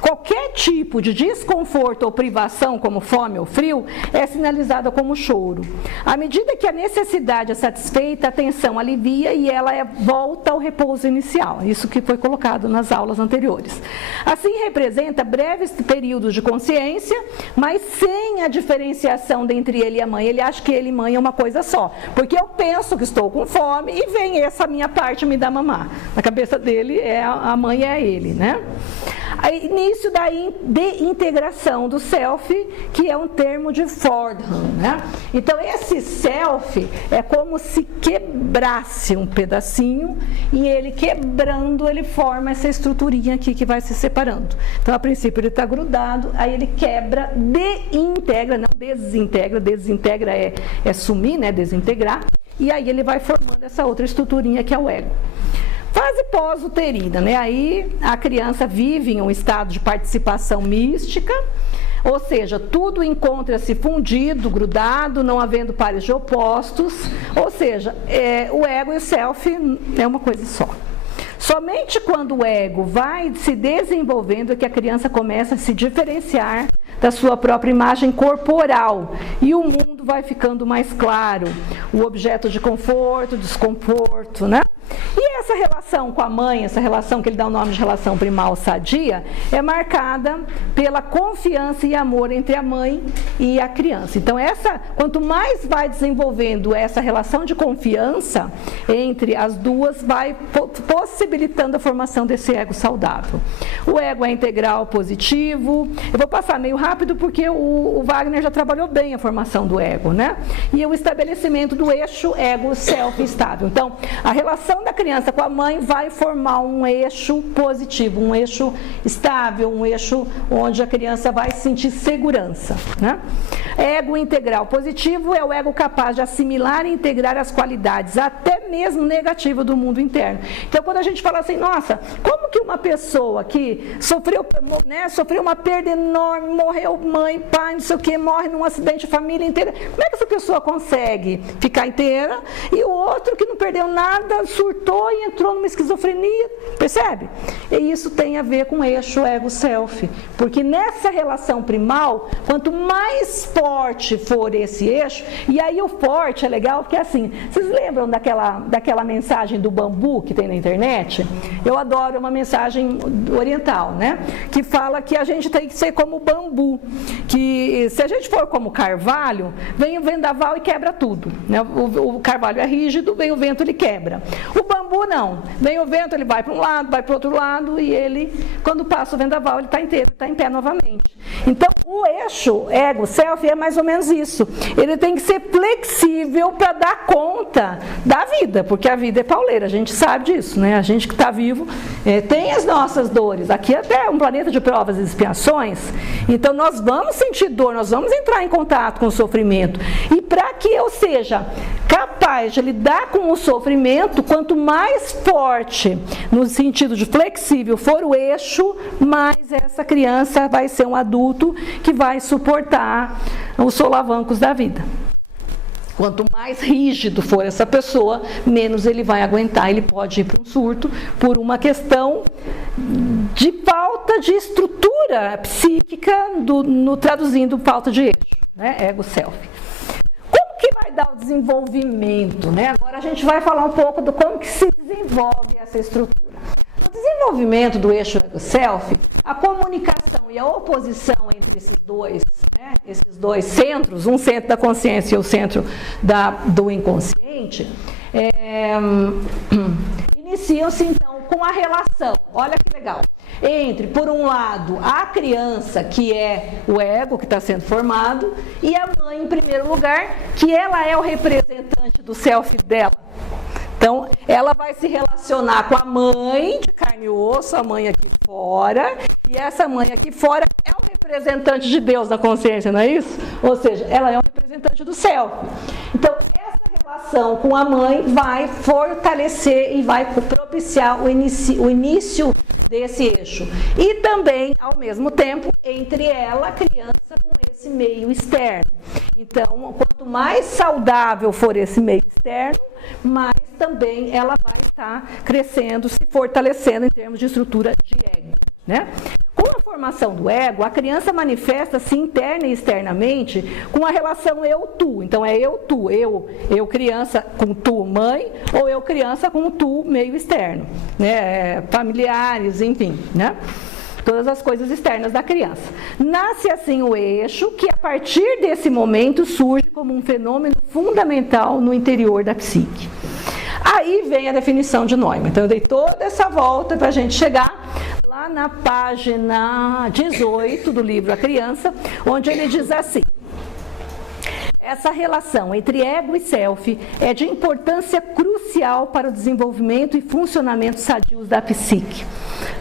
qualquer tipo de desconforto ou privação, como fome ou frio, é sinalizada como choro. À medida que a necessidade é satisfeita, a tensão alivia e ela volta ao repouso inicial. Isso que foi colocado nas aulas anteriores. Assim, representa breves períodos de consciência, mas sem a diferenciação entre ele e a mãe. Ele acha que ele e mãe é uma coisa só. Porque eu penso que estou com fome e vem essa minha parte me dar mamar. Na cabeça dele, a mãe é ele, né? Aí, início da integração do self, que é um termo de Fordham, né? Então, esse self é como se quebrasse um pedacinho e ele quebrando, ele forma essa estruturinha aqui que vai se separando. Então, a princípio, ele está grudado, aí ele quebra, desintegra, não desintegra, desintegra é sumir, né? Desintegrar, e aí ele vai formando essa outra estruturinha que é o ego. Fase pós-uterina, né? Aí a criança vive em um estado de participação mística, ou seja, tudo encontra-se fundido, grudado, não havendo pares de opostos, ou seja, o ego e o self é uma coisa só. Somente quando o ego vai se desenvolvendo é que a criança começa a se diferenciar da sua própria imagem corporal e o mundo vai ficando mais claro, o objeto de conforto, desconforto, né? E essa relação com a mãe, essa relação que ele dá o nome de relação primal sadia, é marcada pela confiança e amor entre a mãe e a criança. Então, quanto mais vai desenvolvendo essa relação de confiança entre as duas, vai possibilitando a formação desse ego saudável. O ego é integral positivo. Eu vou passar meio rápido porque o Wagner já trabalhou bem a formação do ego, né? E o estabelecimento do eixo ego-self estável. Então, a relação da criança com a mãe vai formar um eixo positivo, um eixo estável, um eixo onde a criança vai sentir segurança, né? Ego integral positivo é o ego capaz de assimilar e integrar as qualidades, até mesmo negativas do mundo interno. Então, quando a gente fala assim, nossa, como que uma pessoa que sofreu uma perda enorme, morreu mãe, pai, não sei o que, morre num acidente, família inteira, como é que essa pessoa consegue ficar inteira? E o outro que não perdeu nada, surtou e entrou numa esquizofrenia, percebe? E isso tem a ver com o eixo ego-self, porque nessa relação primal, quanto mais forte for esse eixo, e aí o forte é legal, porque assim, vocês lembram daquela mensagem do bambu que tem na internet? Eu adoro uma mensagem oriental, né? Que fala que a gente tem que ser como o bambu, que se a gente for como carvalho, vem o vendaval e quebra tudo, né? O carvalho é rígido, vem o vento, ele quebra. O bambu não, vem o vento, ele vai para um lado, vai para o outro lado, e ele, quando passa o vendaval, ele está inteiro, está em pé novamente. Então, o eixo ego-self é mais ou menos isso. Ele tem que ser flexível para dar conta da vida, porque a vida é pauleira, a gente sabe disso, né? A gente que está vivo tem as nossas dores. Aqui até é um planeta de provas e expiações, então nós vamos sentir dor, nós vamos entrar em contato com o sofrimento. E para que eu seja capaz de lidar com o sofrimento, quanto mais forte, no sentido de flexível, for o eixo, mais essa criança vai ser um adulto que vai suportar os solavancos da vida. Quanto mais rígido for essa pessoa, menos ele vai aguentar. Ele pode ir para um surto por uma questão de falta de estrutura psíquica, traduzindo falta de eixo, né? Ego-self. Como que vai dar o desenvolvimento, né? Agora a gente vai falar um pouco do como que se desenvolve essa estrutura. No desenvolvimento do eixo ego-self, a comunicação e a oposição entre esses dois centros, um centro da consciência e o centro do inconsciente, iniciam-se então com a relação, olha que legal, entre, por um lado, a criança, que é o ego que está sendo formado, e a mãe, em primeiro lugar, que ela é o representante do self dela. Então, ela vai se relacionar com a mãe de carne e osso, a mãe aqui fora, e essa mãe aqui fora é um representante de Deus na consciência, não é isso? Ou seja, ela é um representante do céu. Então, essa relação com a mãe vai fortalecer e vai propiciar o início desse eixo. E também, ao mesmo tempo, entre ela, a criança, com esse meio externo. Então, quanto mais saudável for esse meio externo, mais também ela vai estar crescendo, se fortalecendo em termos de estrutura de ego. né? Com a formação do ego, a criança manifesta-se interna e externamente com a relação eu-tu. Então é eu-tu, eu criança com tu mãe, ou eu criança com tu meio externo, né? Familiares, enfim, né? Todas as coisas externas da criança. Nasce assim o eixo, que a partir desse momento surge como um fenômeno fundamental no interior da psique. Aí vem a definição de Neumann. Então eu dei toda essa volta para a gente chegar lá na página 18 do livro A Criança, onde ele diz assim: essa relação entre ego e self é de importância crucial para o desenvolvimento e funcionamento sadios da psique.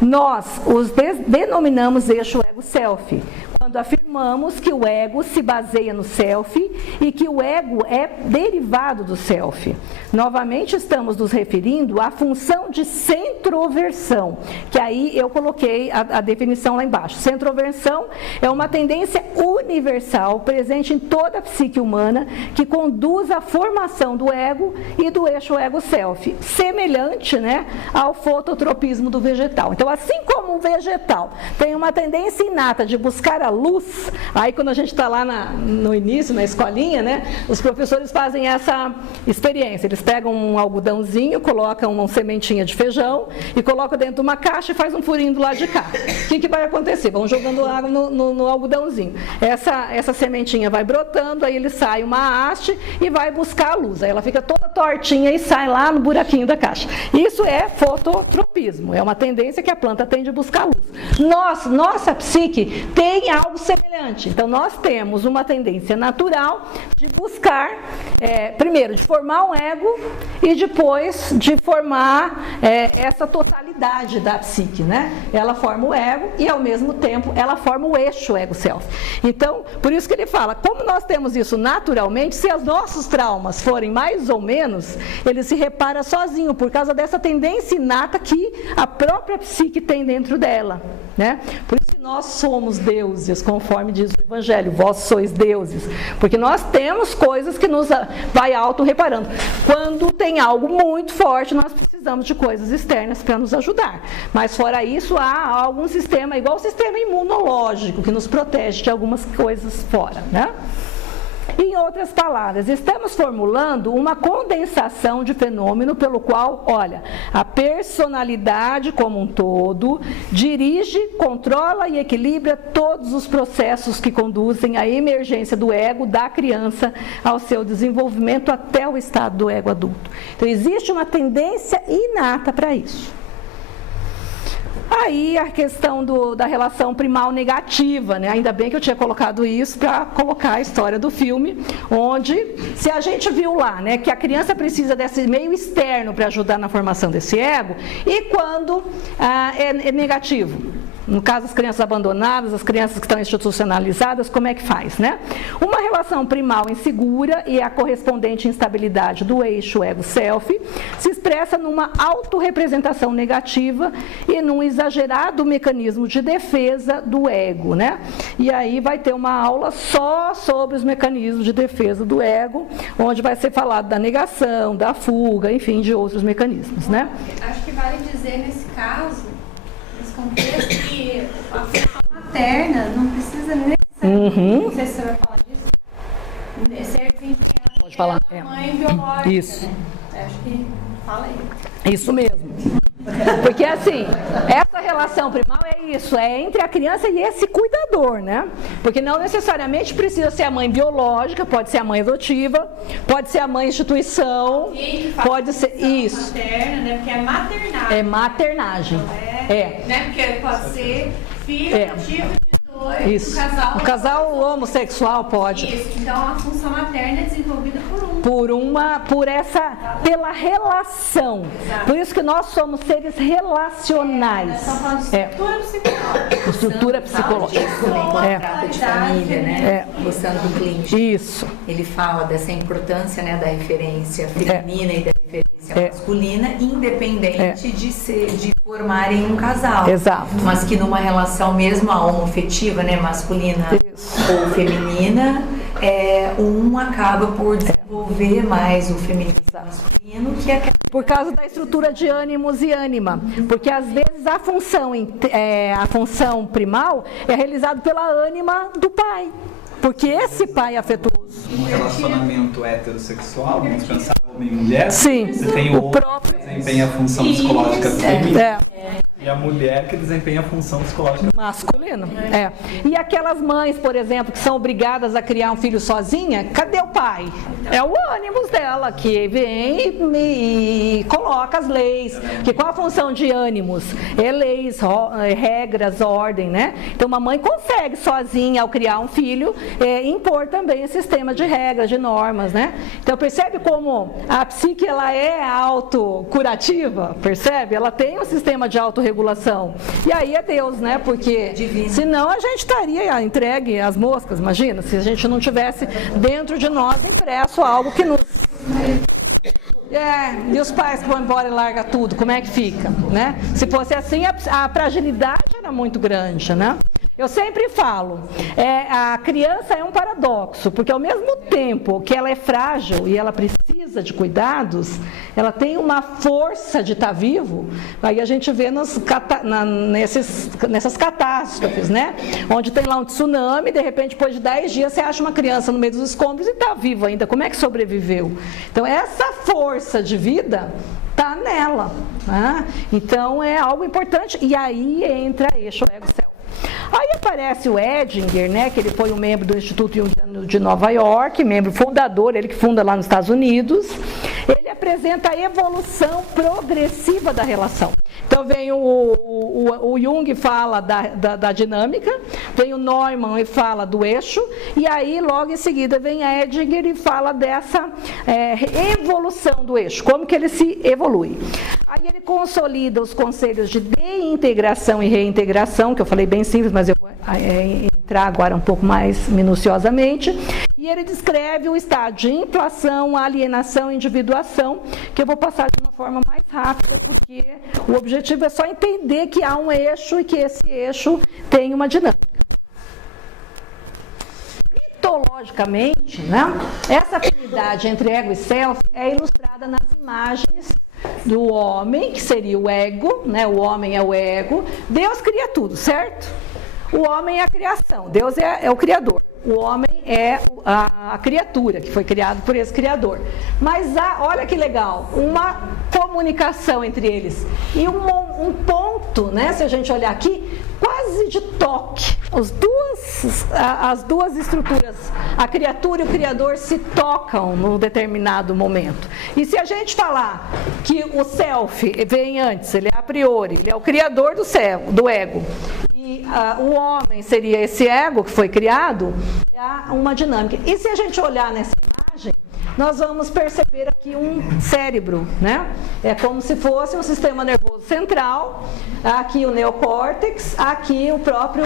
Nós os denominamos eixo ego-self, quando afirmamos que o ego se baseia no self e que o ego é derivado do self. Novamente estamos nos referindo à função de centroversão, que aí eu coloquei a definição lá embaixo. Centroversão é uma tendência universal presente em toda a psique humana que conduz à formação do ego e do eixo ego-self, semelhante, né, ao fototropismo do vegetal. Então, assim como o vegetal tem uma tendência inata de buscar a luz, aí quando a gente está lá no início, na escolinha, né, os professores fazem essa experiência. Eles pegam um algodãozinho, colocam uma sementinha de feijão e colocam dentro de uma caixa e faz um furinho do lado de cá. O que vai acontecer? Vão jogando água no algodãozinho. Essa sementinha vai brotando, aí ele sai uma haste e vai buscar a luz. Aí ela fica toda tortinha e sai lá no buraquinho da caixa. Isso é fototropismo, é uma tendência que a planta tem de buscar a luz. Nossa psique tem algo semelhante. Então, nós temos uma tendência natural de buscar, primeiro, de formar um ego e depois de formar essa totalidade da psique, né? Ela forma o ego e, ao mesmo tempo, ela forma o eixo ego-self. Então, por isso que ele fala, como nós temos isso naturalmente, se os nossos traumas forem mais ou menos, ele se repara sozinho, por causa dessa tendência inata que a própria psique tem dentro dela, né? Por isso que nós somos deuses, conforme diz o Evangelho, vós sois deuses, porque nós temos coisas que nos vai auto-reparando. Quando tem algo muito forte, nós precisamos de coisas externas para nos ajudar. Mas fora isso, há algum sistema, igual o sistema imunológico, que nos protege de algumas coisas fora, né? Em outras palavras, estamos formulando uma condensação de fenômeno pelo qual, olha, a personalidade como um todo dirige, controla e equilibra todos os processos que conduzem à emergência do ego da criança ao seu desenvolvimento até o estado do ego adulto. Então, existe uma tendência inata para isso. Aí a questão da relação primal negativa, né? Ainda bem que eu tinha colocado isso para colocar a história do filme, onde, se a gente viu lá, né, que a criança precisa desse meio externo para ajudar na formação desse ego, e quando é negativo? No caso, as crianças abandonadas, as crianças que estão institucionalizadas, como é que faz, né? Uma relação primal insegura e a correspondente instabilidade do eixo ego-self se expressa numa autorrepresentação negativa e num exagerado mecanismo de defesa do ego, né? E aí vai ter uma aula só sobre os mecanismos de defesa do ego, onde vai ser falado da negação, da fuga, enfim, de outros mecanismos, né? Acho que vale dizer nesse caso, contexto, que a função materna não precisa necessariamente, não sei se você vai falar disso, ser desempenhada. Pode falar. Mãe biológica. Isso. Né? Acho que fala aí. Isso mesmo. Porque assim, essa relação primal é isso, é entre a criança e esse cuidador, né? Porque não necessariamente precisa ser a mãe biológica, pode ser a mãe adotiva, pode ser a mãe instituição, pode ser isso. Materna, né? Porque é maternagem. É maternagem. Então, né? Porque pode ser filho adotivo de dois, isso. Um casal homossexual pode. Isso. Então a função materna é desenvolvida pela relação. Exato. Por isso que nós somos seres relacionais. Nós estamos falando de estrutura psicológica. Estrutura psicológica. Também contrato de família, né? Mostrando do cliente. Isso. Ele fala dessa importância, né, da referência feminina e da referência masculina, independente de formarem um casal. Exato. Mas que numa relação mesmo a homoafetiva, né, masculina ou feminina, um acaba por desenvolver desenvolver mais o feminismo masculino, que é por causa da estrutura de ânimos e ânima, porque às vezes a função primal é realizada pela ânima do pai, porque esse pai é afetuoso. Um relacionamento heterossexual, vamos pensar homem e mulher, Sim, você tem o próprio que desempenha a função psicológica feminina. É. E a mulher que desempenha a função psicológica masculino. E aquelas mães, por exemplo, que são obrigadas a criar um filho sozinha, cadê o pai? É o ânimos dela que vem e coloca as leis. Que qual a função de ânimos? É leis, regras, ordem, né? Então uma mãe consegue sozinha, ao criar um filho, impor também esse sistema de regras, de normas, né? Então percebe como a psique ela é autocurativa, percebe? Ela tem um sistema de autorregulação. E aí é Deus, né? Porque senão a gente estaria entregue às moscas, imagina, se a gente não tivesse dentro de nós impresso algo que nos... E os pais que vão embora e largam tudo, como é que fica, né? Se fosse assim, a fragilidade era muito grande, né? Eu sempre falo, a criança é um paradoxo, porque ao mesmo tempo que ela é frágil e ela precisa de cuidados, ela tem uma força de estar vivo. Aí a gente vê nessas catástrofes, né? Onde tem lá um tsunami, de repente, depois de 10 dias, você acha uma criança no meio dos escombros e está viva ainda. Como é que sobreviveu? Então, essa força de vida está nela, né? Então, é algo importante. E aí entra eixo ego-céu. Aí aparece o Edinger, né, que ele foi um membro do Instituto Jungiano de Nova York, membro fundador, ele que funda lá nos Estados Unidos. Ele apresenta a evolução progressiva da relação. Então vem o Jung fala da dinâmica, vem o Neumann e fala do eixo, e aí logo em seguida vem a Edinger e fala dessa evolução do eixo, como que ele se evolui. Aí ele consolida os conselhos de deintegração e reintegração, que eu falei bem simples, mas eu vou entrar agora um pouco mais minuciosamente. E ele descreve o estado de inflação, alienação e individuação, que eu vou passar de uma forma mais rápida, porque o objetivo é só entender que há um eixo e que esse eixo tem uma dinâmica. Mitologicamente, né, essa afinidade entre ego e self é ilustrada nas imagens do homem, que seria o ego, né, o homem é o ego. Deus cria tudo, certo? O homem é a criação, Deus é o criador. O homem é a criatura, que foi criado por esse criador. Mas há, olha que legal, uma comunicação entre eles. E um ponto, né, se a gente olhar aqui, quase de toque. As duas estruturas, a criatura e o criador, se tocam num determinado momento. E se a gente falar que o self vem antes, ele é a priori, ele é o criador do ego, e o homem seria esse ego que foi criado, é uma dinâmica. E se a gente olhar nessa imagem, nós vamos perceber aqui um cérebro, né? É como se fosse um sistema nervoso central, aqui o neocórtex, aqui o próprio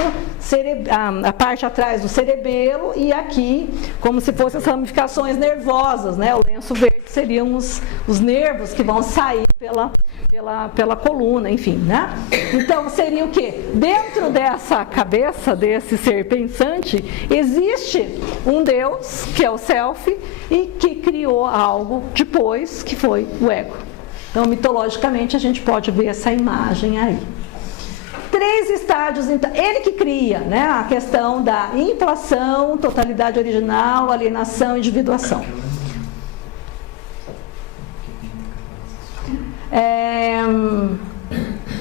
a parte atrás do cerebelo, e aqui como se fossem as ramificações nervosas, né? O lenço verde seriam os nervos que vão sair pela coluna, enfim, né? Então seria o quê? Dentro dessa cabeça desse ser pensante existe um Deus, que é o self, e que criou algo depois, que foi o ego. Então mitologicamente a gente pode ver essa imagem aí. 3 estágios, então, ele que cria, né, a questão da inflação, totalidade original, alienação e individuação.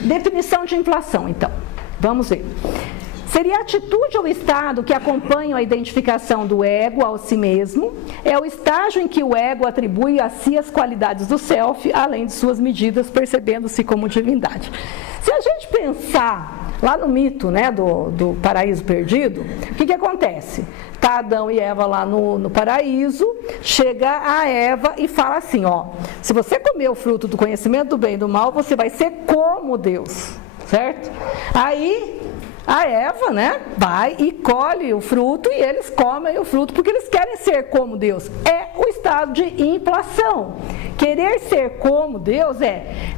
Definição de inflação, então, vamos ver. Seria a atitude ou estado que acompanha a identificação do ego ao si mesmo, é o estágio em que o ego atribui a si as qualidades do self, além de suas medidas, percebendo-se como divindade. Se a gente pensar lá no mito, né, do paraíso perdido, o que acontece? Está Adão e Eva lá no paraíso, chega a Eva e fala assim, ó, se você comer o fruto do conhecimento do bem e do mal, você vai ser como Deus, certo? Aí a Eva, né, vai e colhe o fruto, e eles comem o fruto porque eles querem ser como Deus. É o estado de inflação. Querer ser como Deus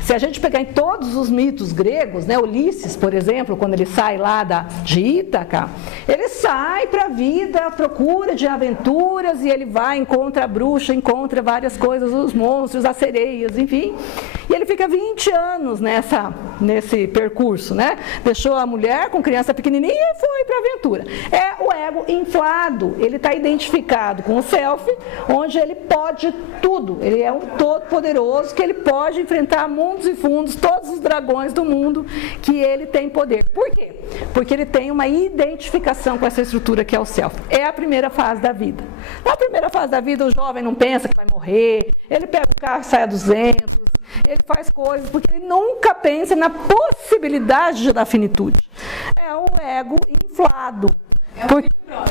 se a gente pegar em todos os mitos gregos, né, Ulisses, por exemplo, quando ele sai lá de Ítaca, Ele sai para a vida à procura de aventuras e ele vai, encontra a bruxa, encontra várias coisas, os monstros, as sereias, enfim. E ele fica 20 anos nesse percurso, né? Deixou a mulher com criança pequenininha e foi para a aventura. É o ego inflado, ele está identificado com o self, onde ele pode tudo. Ele é um todo poderoso que ele pode enfrentar mundos e fundos, todos os dragões do mundo, que ele tem poder. Por quê? Porque ele tem uma identificação com essa estrutura que é o self. É a primeira fase da vida. Na primeira fase da vida, o jovem não pensa que vai morrer, ele pega o carro e sai a 200, ele faz coisas porque ele nunca pensa na possibilidade da finitude. É o ego inflado.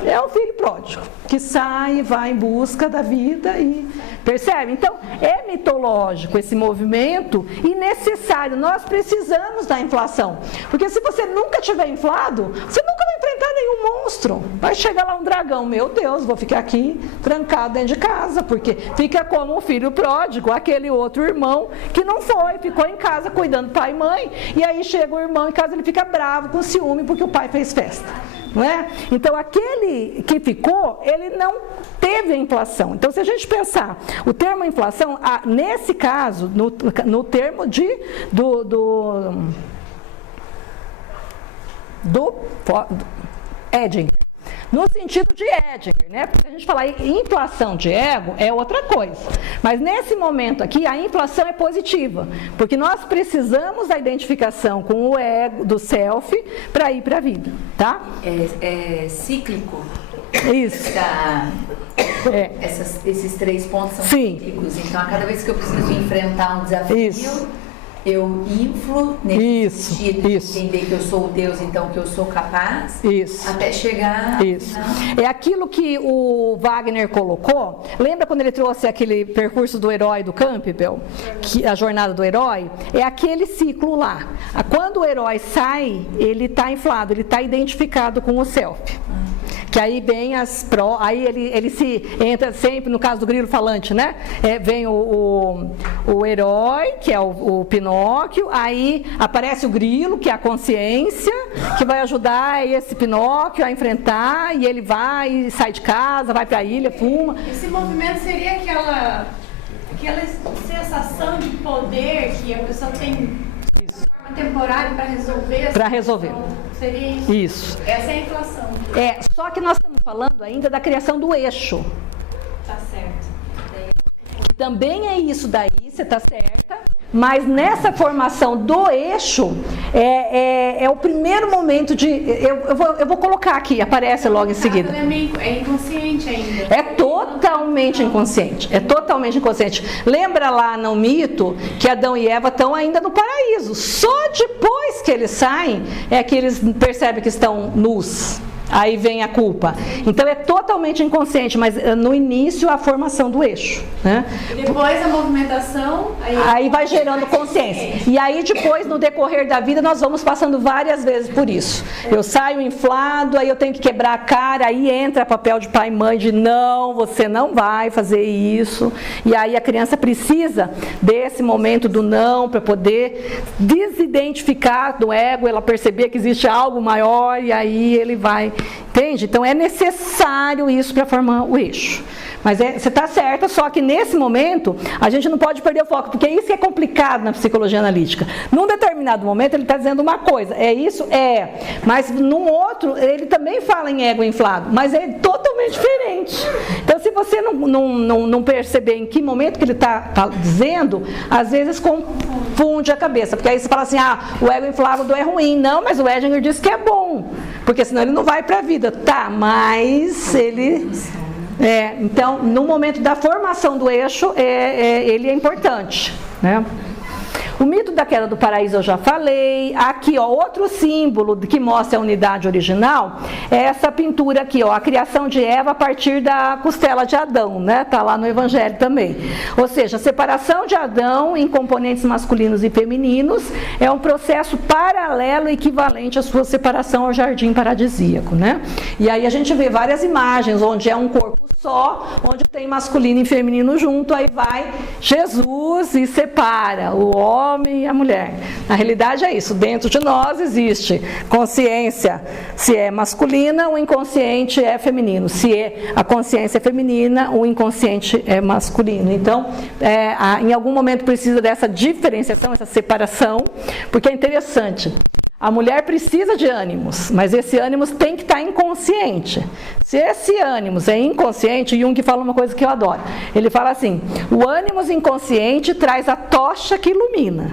É o filho pródigo, que sai e vai em busca da vida e percebe? Então, é mitológico esse movimento e necessário. Nós precisamos da inflação, porque se você nunca tiver inflado, você nunca vai enfrentar nenhum monstro. Vai chegar lá um dragão, meu Deus, vou ficar aqui trancado dentro de casa, porque fica como o filho pródigo, aquele outro irmão que não foi, ficou em casa cuidando do pai e mãe, e aí chega o irmão em casa, ele fica bravo, com ciúme, porque o pai fez festa. Não é? Então, aquele que ficou, ele não teve a inflação. Então, se a gente pensar o termo inflação, nesse caso, no termo do Edinger, no sentido de Edinger, né? Porque a gente falar em inflação de ego é outra coisa. Mas nesse momento aqui, a inflação é positiva, porque nós precisamos da identificação com o ego, do self, para ir para a vida, tá? É cíclico? Isso. Esses 3 pontos são Sim. cíclicos. Então, a cada vez que eu preciso enfrentar um desafio, Isso. eu inflo nesse sentido de isso. entender que eu sou o Deus, então que eu sou capaz, Isso. até chegar... Isso. É aquilo que o Wagner colocou. Lembra quando ele trouxe aquele percurso do herói do Campbell? A jornada do herói? É aquele ciclo lá. Quando o herói sai, ele está inflado, ele está identificado com o self. Que aí vem aí ele se entra sempre, no caso do grilo falante, né? Vem o herói, que é o Pinóquio, aí aparece o grilo, que é a consciência, que vai ajudar esse Pinóquio a enfrentar, e ele vai, sai de casa, vai para a ilha, fuma. Esse movimento seria aquela sensação de poder que a pessoa tem de forma temporária para resolver? Para resolver. Seria isso? Isso. Essa é a inflação. Só que nós estamos falando ainda da criação do eixo. Tá certo. Também é isso daí, você está certa, mas nessa formação do eixo, é o primeiro momento de... Eu vou colocar aqui, aparece logo em seguida. É inconsciente ainda. É totalmente inconsciente, é totalmente inconsciente. Lembra lá no mito que Adão e Eva estão ainda no paraíso. Só depois que eles saem, é que eles percebem que estão nus. Aí vem a culpa. Então é totalmente inconsciente, mas no início a formação do eixo, né? E depois a movimentação... Aí vai gerando consciência. E aí depois, no decorrer da vida, nós vamos passando várias vezes por isso. Eu saio inflado, aí eu tenho que quebrar a cara, aí entra papel de pai e mãe de não, você não vai fazer isso. E aí a criança precisa desse momento do não para poder desidentificar do ego, ela perceber que existe algo maior e aí ele vai... Entende? Então é necessário isso para formar o eixo. Mas você está certa, só que nesse momento a gente não pode perder o foco, porque isso que é complicado na psicologia analítica. Num determinado momento ele está dizendo uma coisa, é isso? É. Mas num outro, ele também fala em ego inflado, mas é totalmente diferente. Então se você não perceber em que momento que ele está dizendo, às vezes confunde a cabeça, porque aí você fala assim, o ego inflado é ruim. Não, mas o Edinger disse que é bom, porque senão ele não vai para a vida. Tá, mas ele... então, no momento da formação do eixo, ele é importante, né? O mito da queda do paraíso eu já falei. Aqui, outro símbolo que mostra a unidade original é essa pintura aqui, a criação de Eva a partir da costela de Adão, né? Tá lá no Evangelho também. Ou seja, a separação de Adão em componentes masculinos e femininos é um processo paralelo e equivalente à sua separação ao jardim paradisíaco, né? E aí a gente vê várias imagens onde é um corpo só, onde tem masculino e feminino junto, aí vai Jesus e separa o homem homem e a mulher. Na realidade é isso, dentro de nós existe consciência, se é masculina, o inconsciente é feminino. Se a consciência é feminina, o inconsciente é masculino. Então, em algum momento precisa dessa diferenciação, essa separação, porque é interessante. A mulher precisa de ânimos, mas esse ânimos tem que estar inconsciente. Se esse ânimos é inconsciente, Jung fala uma coisa que eu adoro. Ele fala assim, o ânimos inconsciente traz a tocha que ilumina.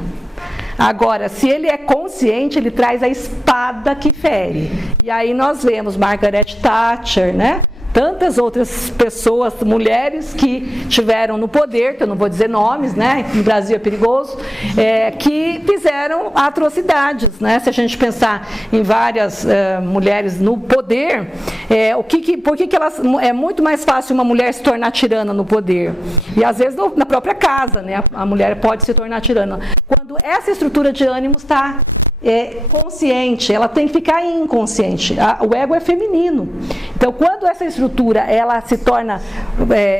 Agora, se ele é consciente, ele traz a espada que fere. E aí nós vemos Margaret Thatcher, né? Tantas outras pessoas, mulheres que tiveram no poder, que eu não vou dizer nomes, né? No Brasil é perigoso, que fizeram atrocidades, né? Se a gente pensar em várias mulheres no poder, por que elas, é muito mais fácil uma mulher se tornar tirana no poder? E às vezes na própria casa, né? A mulher pode se tornar tirana. Quando essa estrutura de ânimo está consciente, ela tem que ficar inconsciente. O ego é feminino. Então, quando essa estrutura ela se torna,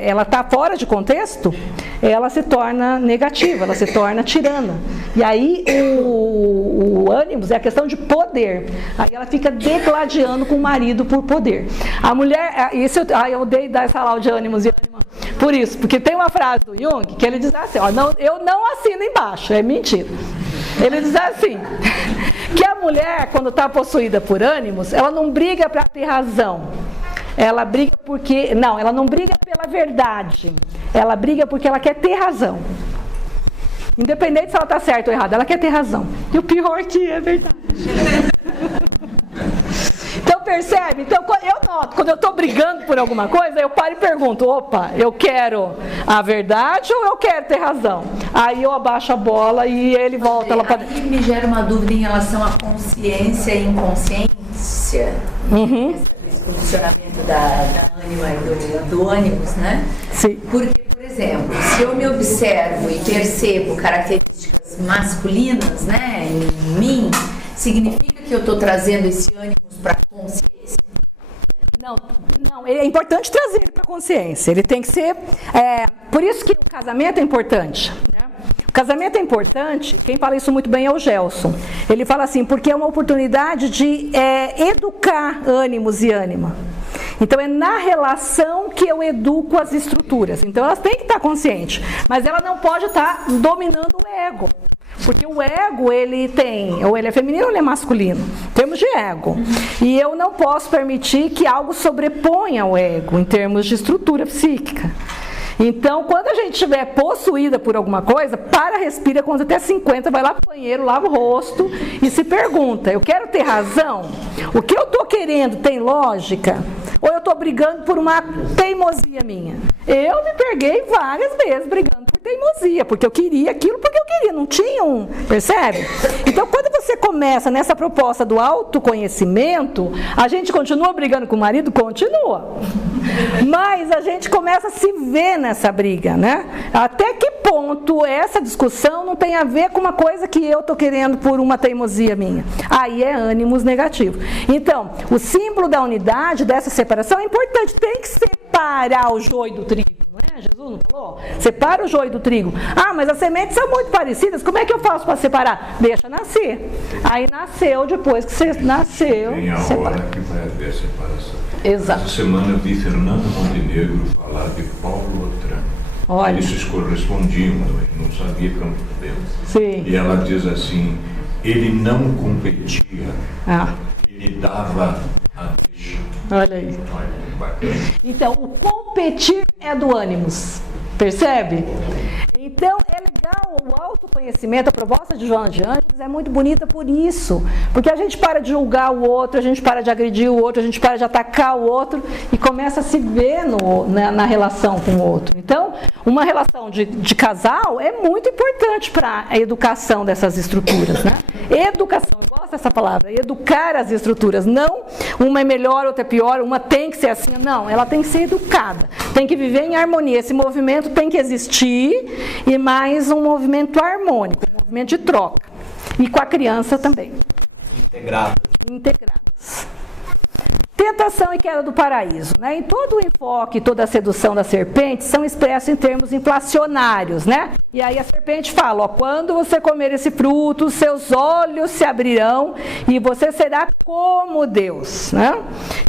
ela está fora de contexto, ela se torna negativa, ela se torna tirana. E aí o ânimos é a questão de poder. Aí ela fica degladiando com o marido por poder. A mulher, eu odeio dar essa aula de ânimos e ânima por isso, porque tem uma frase do Jung que ele diz assim, eu não assino embaixo, é mentira. Ele diz assim, que a mulher, quando está possuída por ânimos, ela não briga para ter razão. Ela briga porque... Não, ela não briga pela verdade. Ela briga porque ela quer ter razão. Independente se ela está certa ou errada, ela quer ter razão. E o pior é que é verdade. Então, percebe? Então, eu noto, quando eu estou brigando por alguma coisa, eu paro e pergunto, opa, eu quero a verdade ou eu quero ter razão? Aí eu abaixo a bola e ele volta lá para dentro. Me gera uma dúvida em relação à consciência e inconsciência. Esse funcionamento da ânima e do ânimos, né? Sim. Porque, por exemplo, se eu me observo e percebo características masculinas, né, em mim, significa que eu estou trazendo esse ânimo para a consciência? Não, é importante trazer ele para a consciência. Ele tem que ser... por isso que o casamento é importante, né? O casamento é importante, quem fala isso muito bem é o Gelson. Ele fala assim, porque é uma oportunidade de educar ânimos e ânima. Então é na relação que eu educo as estruturas. Então elas têm que estar conscientes, mas ela não pode estar dominando o ego. Porque o ego, ele tem, ou ele é feminino ou ele é masculino, em termos de ego. E eu não posso permitir que algo sobreponha o ego, em termos de estrutura psíquica. Então, quando a gente estiver possuída por alguma coisa, respira, conta até 50, vai lá pro banheiro, lava o rosto e se pergunta, eu quero ter razão? O que eu estou querendo tem lógica? Ou eu estou brigando por uma teimosia minha? Eu me peguei várias vezes brigando por teimosia, porque eu queria aquilo, porque eu queria, não tinha percebe? Então, quando você começa nessa proposta do autoconhecimento, a gente continua brigando com o marido? Continua. Mas a gente começa a se ver nessa briga, né? Até que ponto essa discussão não tem a ver com uma coisa que eu estou querendo por uma teimosia minha? Aí é ânimos negativo. Então, o símbolo da unidade, dessa separação, é importante. Tem que separar o joio do trigo, não é? Jesus não falou? Separa o joio do trigo. Ah, mas as sementes são muito parecidas, como é que eu faço para separar? Deixa nascer. Aí nasceu, depois que você nasceu... Tem a hora que vai haver separação. Exato. Essa semana eu vi Fernando Montenegro falar de Paulo Otran. Olha. Eles se correspondiam, não sabia como cabelo. Sim. E ela diz assim, ele não competia, ele dava a deixa. Olha aí. Olha, que bacana. Então, o competir é do ânimos. Percebe? Então, é legal o autoconhecimento, a proposta de Joana de Ângeles é muito bonita por isso. Porque a gente para de julgar o outro, a gente para de agredir o outro, a gente para de atacar o outro e começa a se ver na relação com o outro. Então, uma relação de casal é muito importante para a educação dessas estruturas, né? Educação, eu gosto dessa palavra, educar as estruturas. Não uma é melhor, outra é pior, uma tem que ser assim. Não, ela tem que ser educada, tem que viver em harmonia. Esse movimento tem que existir e mais um movimento harmônico, um movimento de troca. E com a criança também. Integradas. Tentação e queda do paraíso, né? Em todo o enfoque, toda a sedução da serpente são expressos em termos inflacionários, né? E aí a serpente fala, ó, quando você comer esse fruto, seus olhos se abrirão e você será como Deus, né?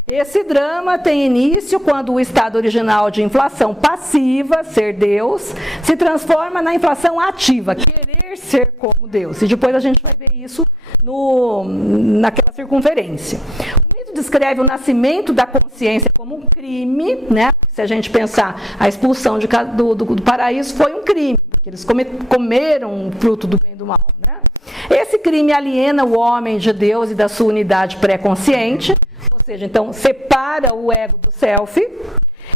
Esse drama tem início quando o estado original de inflação passiva, ser Deus, se transforma na inflação ativa, querer ser como Deus. E depois a gente vai ver isso naquela circunferência. O mito descreve o nascimento da consciência como um crime, né? Se a gente pensar, a expulsão do paraíso foi um crime, porque eles comeram o fruto do bem e do mal, né? Esse crime aliena o homem de Deus e da sua unidade pré-consciente, ou seja, então separa o ego do self,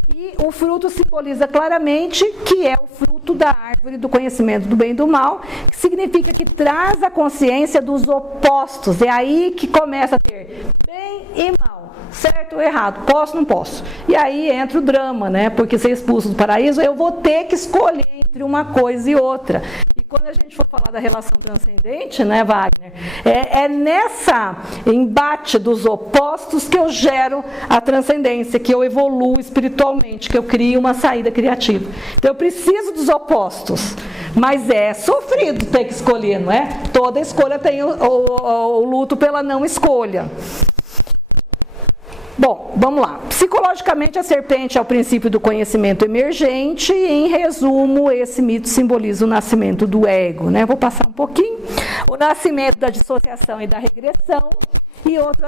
e o fruto simboliza claramente que é o fruto da árvore do conhecimento do bem e do mal, que significa que traz a consciência dos opostos. É aí que começa a ter bem e mal, certo ou errado, posso ou não posso. E aí entra o drama, né? Porque ser expulso do paraíso, eu vou ter que escolher entre uma coisa e outra. E quando a gente for falar da relação transcendente, né, Wagner, é nessa embate dos opostos que eu gero a transcendência, que eu evoluo espiritualmente, que eu crio uma saída criativa. Então eu preciso dos opostos, mas é sofrido ter que escolher, não é? Toda escolha tem o luto pela não escolha. Bom, vamos lá. Psicologicamente, a serpente é o princípio do conhecimento emergente e, em resumo, esse mito simboliza o nascimento do ego, né? Vou passar um pouquinho. O nascimento da dissociação e da regressão e outro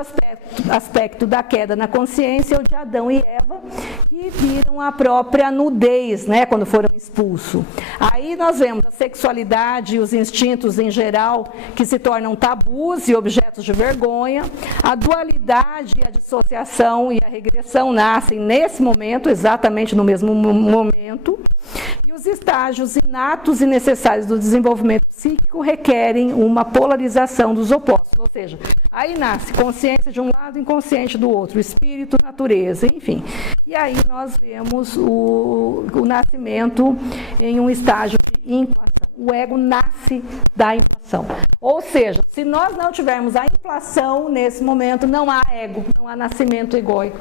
aspecto da queda na consciência, o de Adão e Eva, que viram a própria nudez, né, quando foram expulsos. Aí nós vemos a sexualidade e os instintos em geral que se tornam tabus e objetos de vergonha. A dualidade e a dissociação e a regressão nascem nesse momento, exatamente no mesmo momento. E os estágios inatos e necessários do desenvolvimento psíquico requerem uma polarização dos opostos, ou seja, aí nasce consciência de um lado, inconsciente do outro, espírito, natureza, enfim. E aí nós vemos o nascimento em um estágio de inflação. O ego nasce da inflação. Ou seja, se nós não tivermos a inflação nesse momento, não há ego, não há nascimento egóico.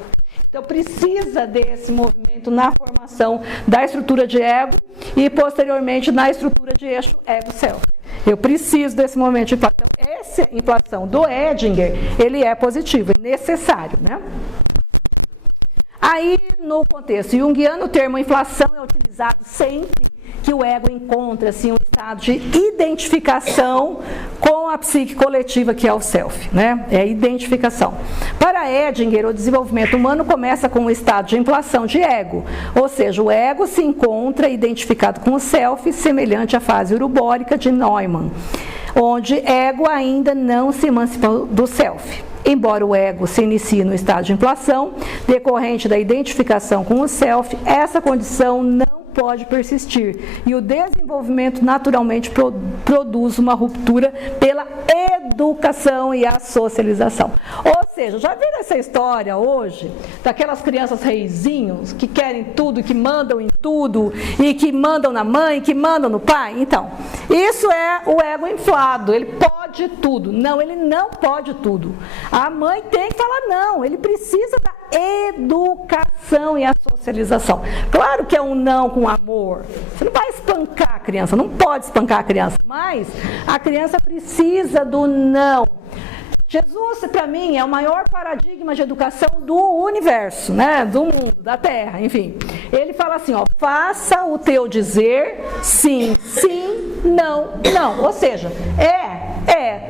Então precisa desse movimento na formação da estrutura de ego e posteriormente na estrutura de eixo ego-self. Eu preciso desse momento de inflação. Essa inflação do Edinger, ele é positivo, é necessário, né? Aí, no contexto junguiano, o termo inflação é utilizado sempre que o ego encontra assim, um estado de identificação com a psique coletiva, que é o self, né? É a identificação. Para Edinger, o desenvolvimento humano começa com um estado de inflação de ego, ou seja, o ego se encontra identificado com o self, semelhante à fase urubórica de Neumann, onde ego ainda não se emancipou do self. Embora o ego se inicie no estado de inflação, decorrente da identificação com o self, essa condição não pode persistir. E o desenvolvimento naturalmente produz uma ruptura pela educação e a socialização. Ou seja, já viram essa história hoje daquelas crianças reizinhos que querem tudo, que mandam em tudo e que mandam na mãe, que mandam no pai? Então, isso é o ego inflado, ele pode tudo. Não, ele não pode tudo. A mãe tem que falar não, ele precisa da educação e a socialização. Claro que é um não com amor. Você não vai espancar a criança, não pode espancar a criança, mas a criança precisa do não. Jesus, para mim, é o maior paradigma de educação do universo, né? Do mundo, da Terra, enfim. Ele fala assim, ó, faça o teu dizer sim, sim, não, não. Ou seja,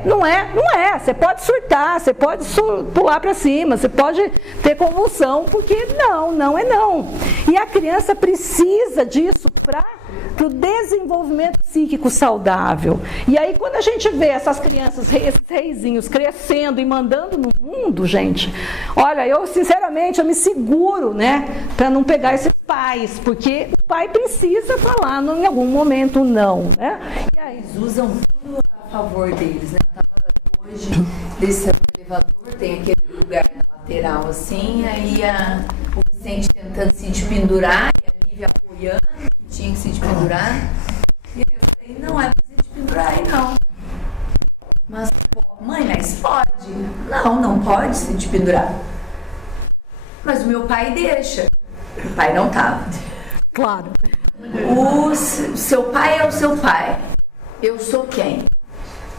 não é. Você pode surtar, você pode pular para cima, você pode ter convulsão, porque não é não. E a criança precisa disso para o desenvolvimento psíquico saudável. E aí, quando a gente vê essas crianças, esses reizinhos crescendo e mandando no mundo, gente, olha, eu sinceramente, eu me seguro, né, para não pegar esses pais, porque o pai precisa falar em algum momento não, né? E aí, eles usam tudo a favor deles, né? Hoje, desse elevador, tem aquele lugar na lateral assim, aí o Vicente tentando se pendurar e a Lívia apoiando, que tinha que se pendurar. E eu falei, não é pra se pendurar aí não. Mas, mãe, mas pode? Não pode se pendurar. Mas o meu pai deixa. O pai não tava. Claro. Seu pai é o seu pai. Eu sou quem?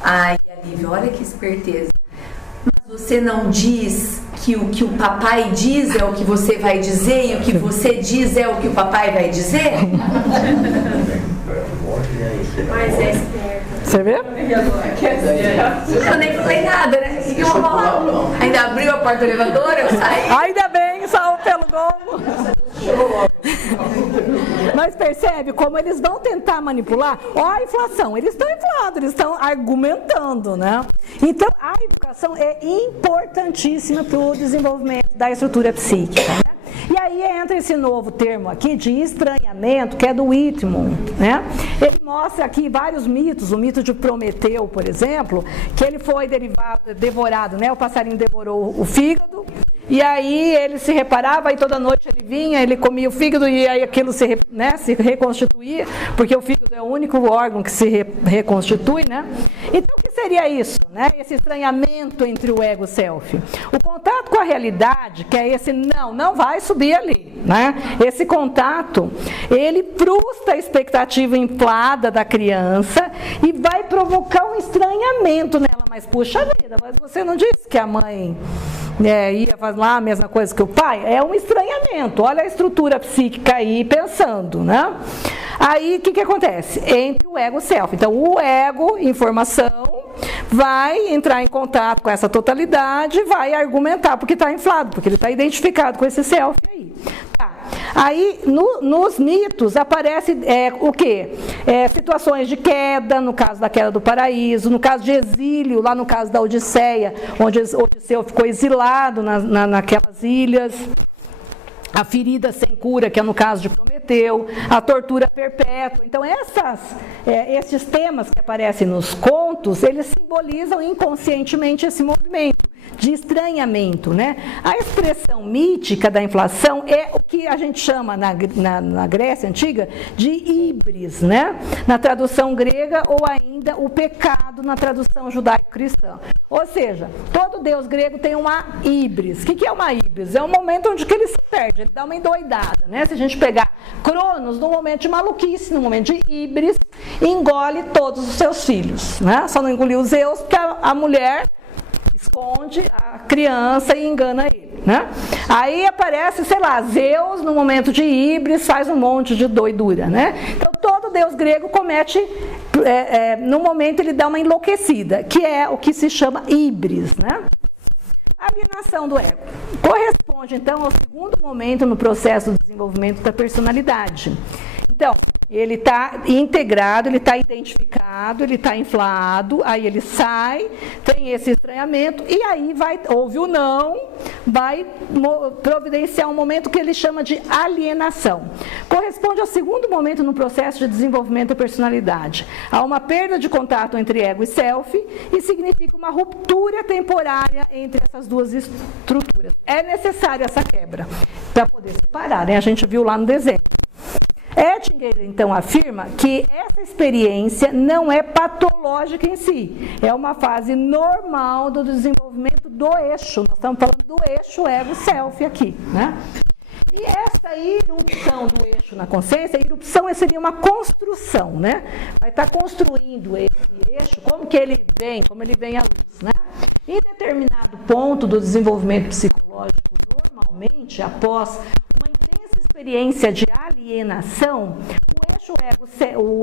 Ai, Alívio, olha que esperteza. Mas você não diz que o que o papai diz é o que você vai dizer e o que você diz é o que o papai vai dizer? Mas é esperto. Você vê? Eu nem falei nada, né? O que eu vou falar? Ainda abriu a porta do elevador, eu saí. Ainda bem, saiu pelo gol. Mas percebe como eles vão tentar manipular? Ó a inflação, eles estão inflados, eles estão argumentando, né? Então, a educação é importantíssima para o desenvolvimento da estrutura psíquica, né? E aí entra esse novo termo aqui de estranhamento, que é do Whitman, né? Ele mostra aqui vários mitos, o mito de Prometeu, por exemplo, que ele foi devorado, né? O passarinho devorou o fígado, e aí ele se reparava, e toda noite ele vinha, ele comia o fígado, e aí aquilo se reconstituía, porque o fígado é o único órgão que se reconstitui, né? Então, o que seria isso, né? Esse estranhamento entre o ego e o self. O contato com a realidade, que é esse não vai subir ali, né? Esse contato, ele frustra a expectativa inflada da criança e vai provocar um estranhamento nela. Mas, puxa vida, mas você não disse que a mãe ia fazer lá a mesma coisa que o pai? É um estranhamento. Olha a estrutura psíquica aí pensando, né? Aí, o que acontece? Entre o ego e o self. Então, o ego, informação, vai entrar em contato com essa totalidade, vai argumentar, porque está inflado, porque ele está identificado com esse self aí. Tá. Aí, nos mitos, aparece o quê? Situações de queda, no caso da queda do paraíso, no caso de exílio, lá no caso da Odisseia, onde Odisseu ficou exilado naquelas ilhas. A ferida sem cura, que é no caso de Prometeu, a tortura perpétua. Então, esses temas que aparecem nos contos, eles simbolizam inconscientemente esse movimento de estranhamento, né? A expressão mítica da inflação é o que a gente chama na Grécia Antiga de híbris, né? Na tradução grega, ou ainda o pecado na tradução judaico-cristã. Ou seja, todo deus grego tem uma híbris. O que é uma híbris? É um momento onde ele se perde, ele dá uma endoidada, né? Se a gente pegar Cronos, no momento de maluquice, no momento de híbris, engole todos os seus filhos, né? Só não engoliu Zeus porque a mulher esconde a criança e engana ele, né? Aí aparece, sei lá, Zeus no momento de híbris faz um monte de doidura, né? Então todo deus grego comete, no momento ele dá uma enlouquecida, que é o que se chama híbris, né? Alienação do ego. Corresponde, então, ao segundo momento no processo do desenvolvimento da personalidade. Então, ele está integrado, ele está identificado, ele está inflado, aí ele sai, tem esse estranhamento, e aí houve o não, vai providenciar um momento que ele chama de alienação. Corresponde ao segundo momento no processo de desenvolvimento da personalidade. Há uma perda de contato entre ego e self, e significa uma ruptura temporária entre essas duas estruturas. É necessário essa quebra para poder separar, né? A gente viu lá no desenho. Ettinger, então, afirma que essa experiência não é patológica em si, é uma fase normal do desenvolvimento do eixo. Nós estamos falando do eixo ego-self aqui, né? E essa irrupção do eixo na consciência, a irrupção seria uma construção, né? Vai estar construindo esse eixo, como ele vem à luz, né? Em determinado ponto do desenvolvimento psicológico, normalmente, após uma intensa experiência de alienação, o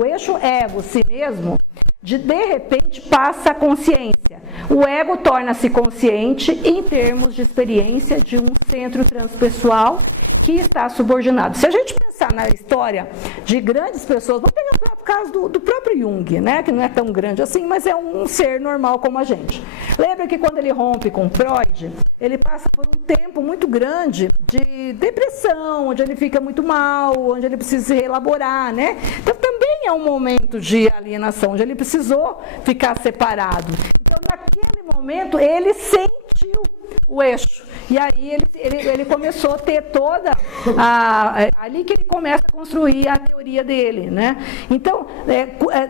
eixo ego, si mesmo, de repente passa a consciência. O ego torna-se consciente em termos de experiência de um centro transpessoal que está subordinado. Se a gente pensar na história de grandes pessoas, vamos pegar o próprio caso do próprio Jung, né, que não é tão grande assim, mas é um ser normal como a gente. Lembra que quando ele rompe com Freud, ele passa por um tempo muito grande de depressão, onde ele fica muito mal, onde ele precisa se reelaborar, né? Então também é um momento de alienação, onde ele precisou ficar separado. Então, naquele momento, ele sentiu o eixo. E aí ele começou a ter toda ali que ele começa a construir a teoria dele, né? Então,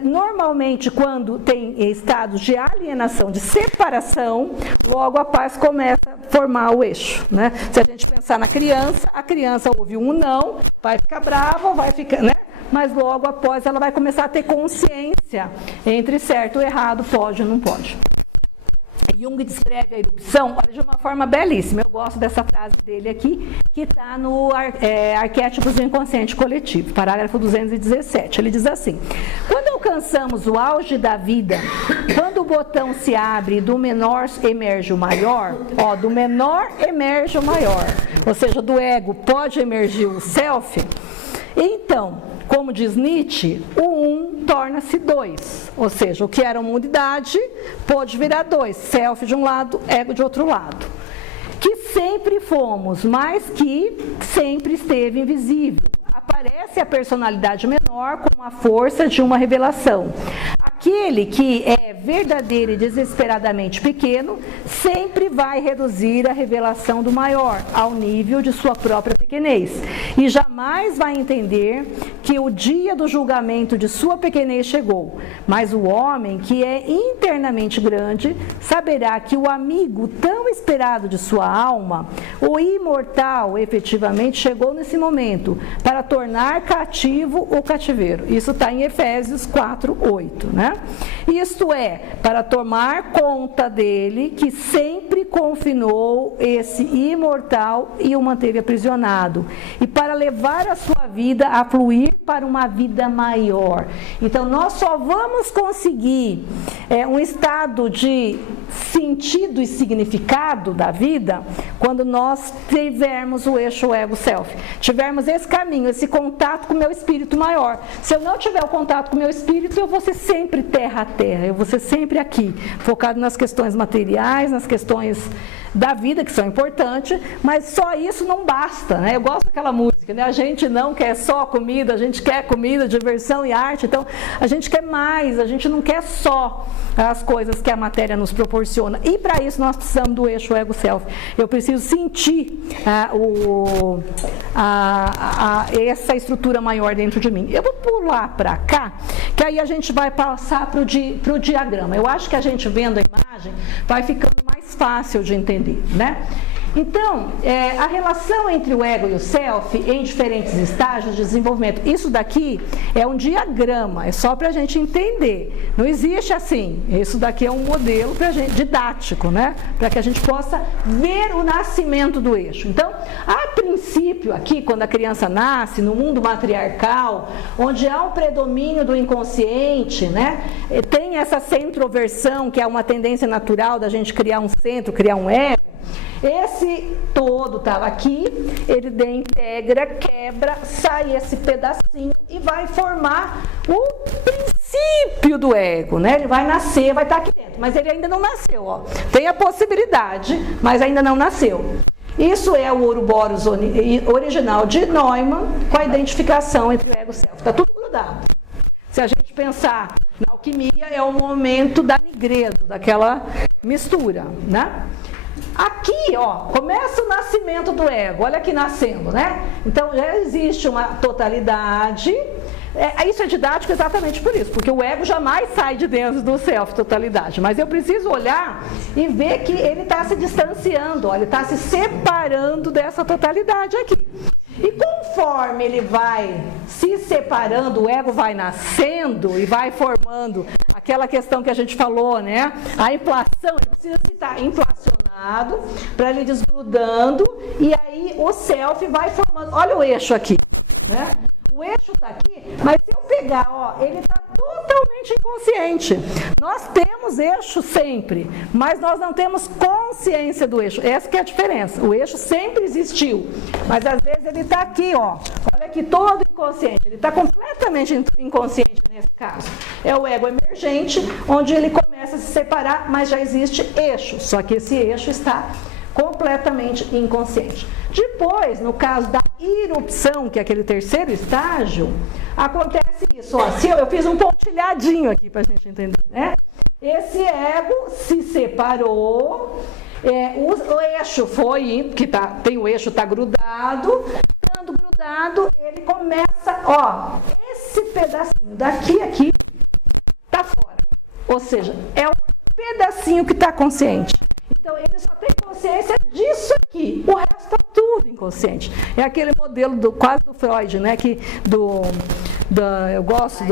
normalmente, quando tem estados de alienação, de separação, logo a paz começa a formar o eixo, né? Se a gente pensar na criança, a criança ouve um não, vai ficar brava, vai ficar, né? mas logo após ela vai começar a ter consciência entre certo e errado, pode ou não pode. Jung descreve a erupção, olha, de uma forma belíssima. Eu gosto dessa frase dele aqui, que está no Arquétipos do Inconsciente Coletivo, parágrafo 217. Ele diz assim: quando alcançamos o auge da vida, quando o botão se abre e do menor emerge o maior, do menor emerge o maior, ou seja, do ego pode emergir o self, então, como diz Nietzsche, o um torna-se dois, ou seja, o que era uma unidade pode virar dois, self de um lado, ego de outro lado. Que sempre fomos, mas que sempre esteve invisível. Aparece a personalidade menor como a força de uma revelação. Aquele que é verdadeiro e desesperadamente pequeno sempre vai reduzir a revelação do maior ao nível de sua própria pequenez e jamais vai entender que o dia do julgamento de sua pequenez chegou. Mas o homem que é internamente grande saberá que o amigo tão esperado de sua alma, o imortal, efetivamente chegou nesse momento para tornar cativo o cativeiro. Isso está em Efésios 4:8, né? Isto é, para tomar conta dele, que sempre confinou esse imortal e o manteve aprisionado, e para levar a sua vida a fluir para uma vida maior. Então, nós só vamos conseguir um estado de sentido e significado da vida quando nós tivermos o eixo ego-self, tivermos esse caminho, esse contato com o meu espírito maior. Se eu não tiver o contato com o meu espírito, eu vou ser sempre terra a terra, eu vou ser sempre aqui, focado nas questões materiais, nas questões da vida, que são importantes, mas só isso não basta, né? Eu gosto daquela música, né? A gente não quer só comida, a gente quer comida, diversão e arte, então a gente quer mais, a gente não quer só as coisas que a matéria nos proporciona, e para isso nós precisamos do eixo ego-self. Eu preciso sentir essa estrutura maior dentro de mim. Eu vou pular para cá, que aí a gente vai passar para o diagrama. Eu acho que a gente vendo a imagem vai ficando mais fácil de entender, né? Então, a relação entre o ego e o self em diferentes estágios de desenvolvimento, isso daqui é um diagrama, é só para a gente entender. Não existe assim, isso daqui é um modelo pra gente, didático, né? Para que a gente possa ver o nascimento do eixo. Então, a princípio aqui, quando a criança nasce, no mundo matriarcal, onde há um predomínio do inconsciente, né? Tem essa centroversão, que é uma tendência natural da gente criar um centro, criar um ego. Esse todo estava aqui, ele integra, quebra, sai esse pedacinho e vai formar o princípio do ego, né? Ele vai nascer, vai estar aqui dentro, mas ele ainda não nasceu, ó. Tem a possibilidade, mas ainda não nasceu. Isso é o Ouroboros original de Neumann, com a identificação entre o ego e o self. Está tudo grudado. Se a gente pensar na alquimia, é o momento da nigredo, daquela mistura, né? Aqui, ó, começa o nascimento do ego, olha aqui nascendo, né? Então, já existe uma totalidade, isso é didático exatamente por isso, porque o ego jamais sai de dentro do self, totalidade, mas eu preciso olhar e ver que ele está se distanciando, ó, ele está se separando dessa totalidade aqui. E conforme ele vai se separando, o ego vai nascendo e vai formando aquela questão que a gente falou, né? A inflação, ele precisa estar inflacionado para ele desgrudando, e aí o self vai formando. Olha o eixo aqui, né? O eixo está aqui, mas se eu pegar, ó, ele está totalmente inconsciente. Nós temos eixo sempre, mas nós não temos consciência do eixo. Essa que é a diferença. O eixo sempre existiu, mas às vezes ele está aqui, ó. Olha aqui, todo inconsciente. Ele está completamente inconsciente nesse caso. É o ego emergente, onde ele começa a se separar, mas já existe eixo. Só que esse eixo está completamente inconsciente. Depois, no caso da irrupção, que é aquele terceiro estágio, acontece isso. Ó, eu fiz um pontilhadinho aqui para a gente entender, né? Esse ego se separou, o eixo foi, tem o eixo está grudado, estando grudado, ele começa, ó, esse pedacinho daqui aqui está fora. Ou seja, é o pedacinho que está consciente. Então, ele só tem consciência disso aqui, o resto está tudo inconsciente. É aquele modelo quase do Freud, né, eu gosto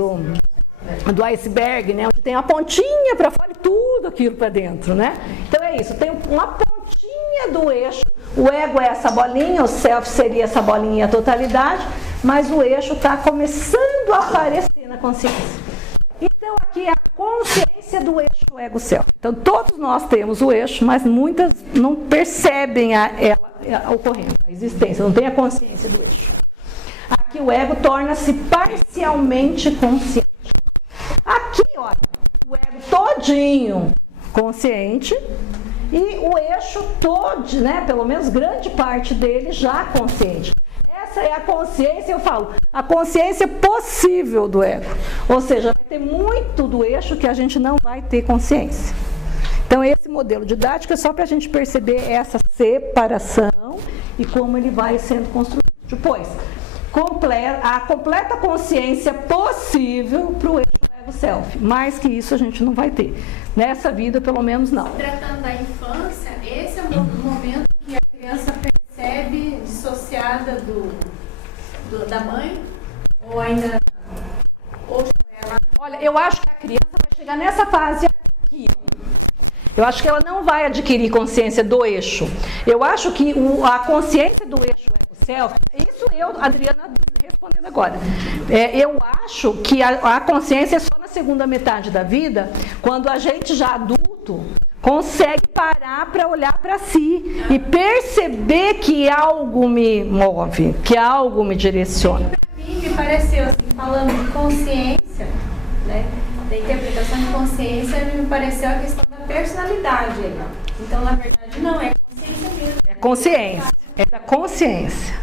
do iceberg, né? Onde tem a pontinha para fora e tudo aquilo para dentro, né? Então é isso, tem uma pontinha do eixo. O ego é essa bolinha, o self seria essa bolinha, a totalidade, mas o eixo está começando a aparecer na consciência. Então aqui é a consciência do eixo do ego-self. Então todos nós temos o eixo, mas muitas não percebem ela ocorrendo, a existência, não tem a consciência do eixo. Aqui o ego torna-se parcialmente consciente. Aqui, olha, o ego todinho consciente e o eixo todo, né, pelo menos grande parte dele já consciente. Essa é a consciência, eu falo, a consciência possível do ego. Ou seja, vai ter muito do eixo que a gente não vai ter consciência. Então esse modelo didático é só para a gente perceber essa separação e como ele vai sendo construído. Depois, a completa consciência possível para o eixo ego-self. Mais que isso a gente não vai ter. Nessa vida, pelo menos, não. Tratando da infância, esse é o momento que a criança percebe dissociada da mãe? Ou ainda... Ou ela... Olha, eu acho que a criança vai chegar nessa fase aqui. Eu acho que ela não vai adquirir consciência do eixo. Eu acho que a consciência do eixo ego-self, isso eu, Adriana, respondendo agora. Eu acho que a consciência é só na segunda metade da vida, quando a gente já adulto consegue parar para olhar para si e perceber que algo me move, que algo me direciona. Para mim, me pareceu, assim, falando de consciência, né? Da interpretação de consciência, me pareceu a questão da personalidade. Então, na verdade, não é consciência mesmo. É consciência, é da consciência.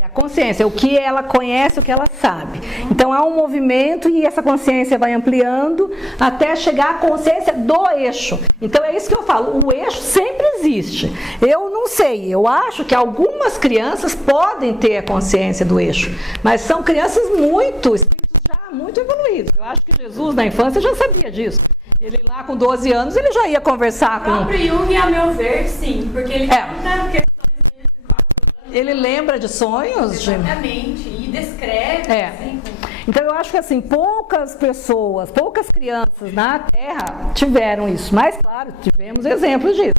É a consciência, o que ela conhece, o que ela sabe. Então, há um movimento e essa consciência vai ampliando até chegar à consciência do eixo. Então, é isso que eu falo, o eixo sempre existe. Eu não sei, eu acho que algumas crianças podem ter a consciência do eixo, mas são crianças muito evoluídos. Eu acho que Jesus, na infância, já sabia disso. Ele lá com 12 anos, ele já ia conversar com... O próprio Jung, a meu ver, sim, porque ele conta questões de 4 anos. Ele lembra de sonhos? Exatamente, e descreve. Assim, então eu acho que assim, poucas crianças na Terra tiveram isso. Mas claro, tivemos exemplos disso.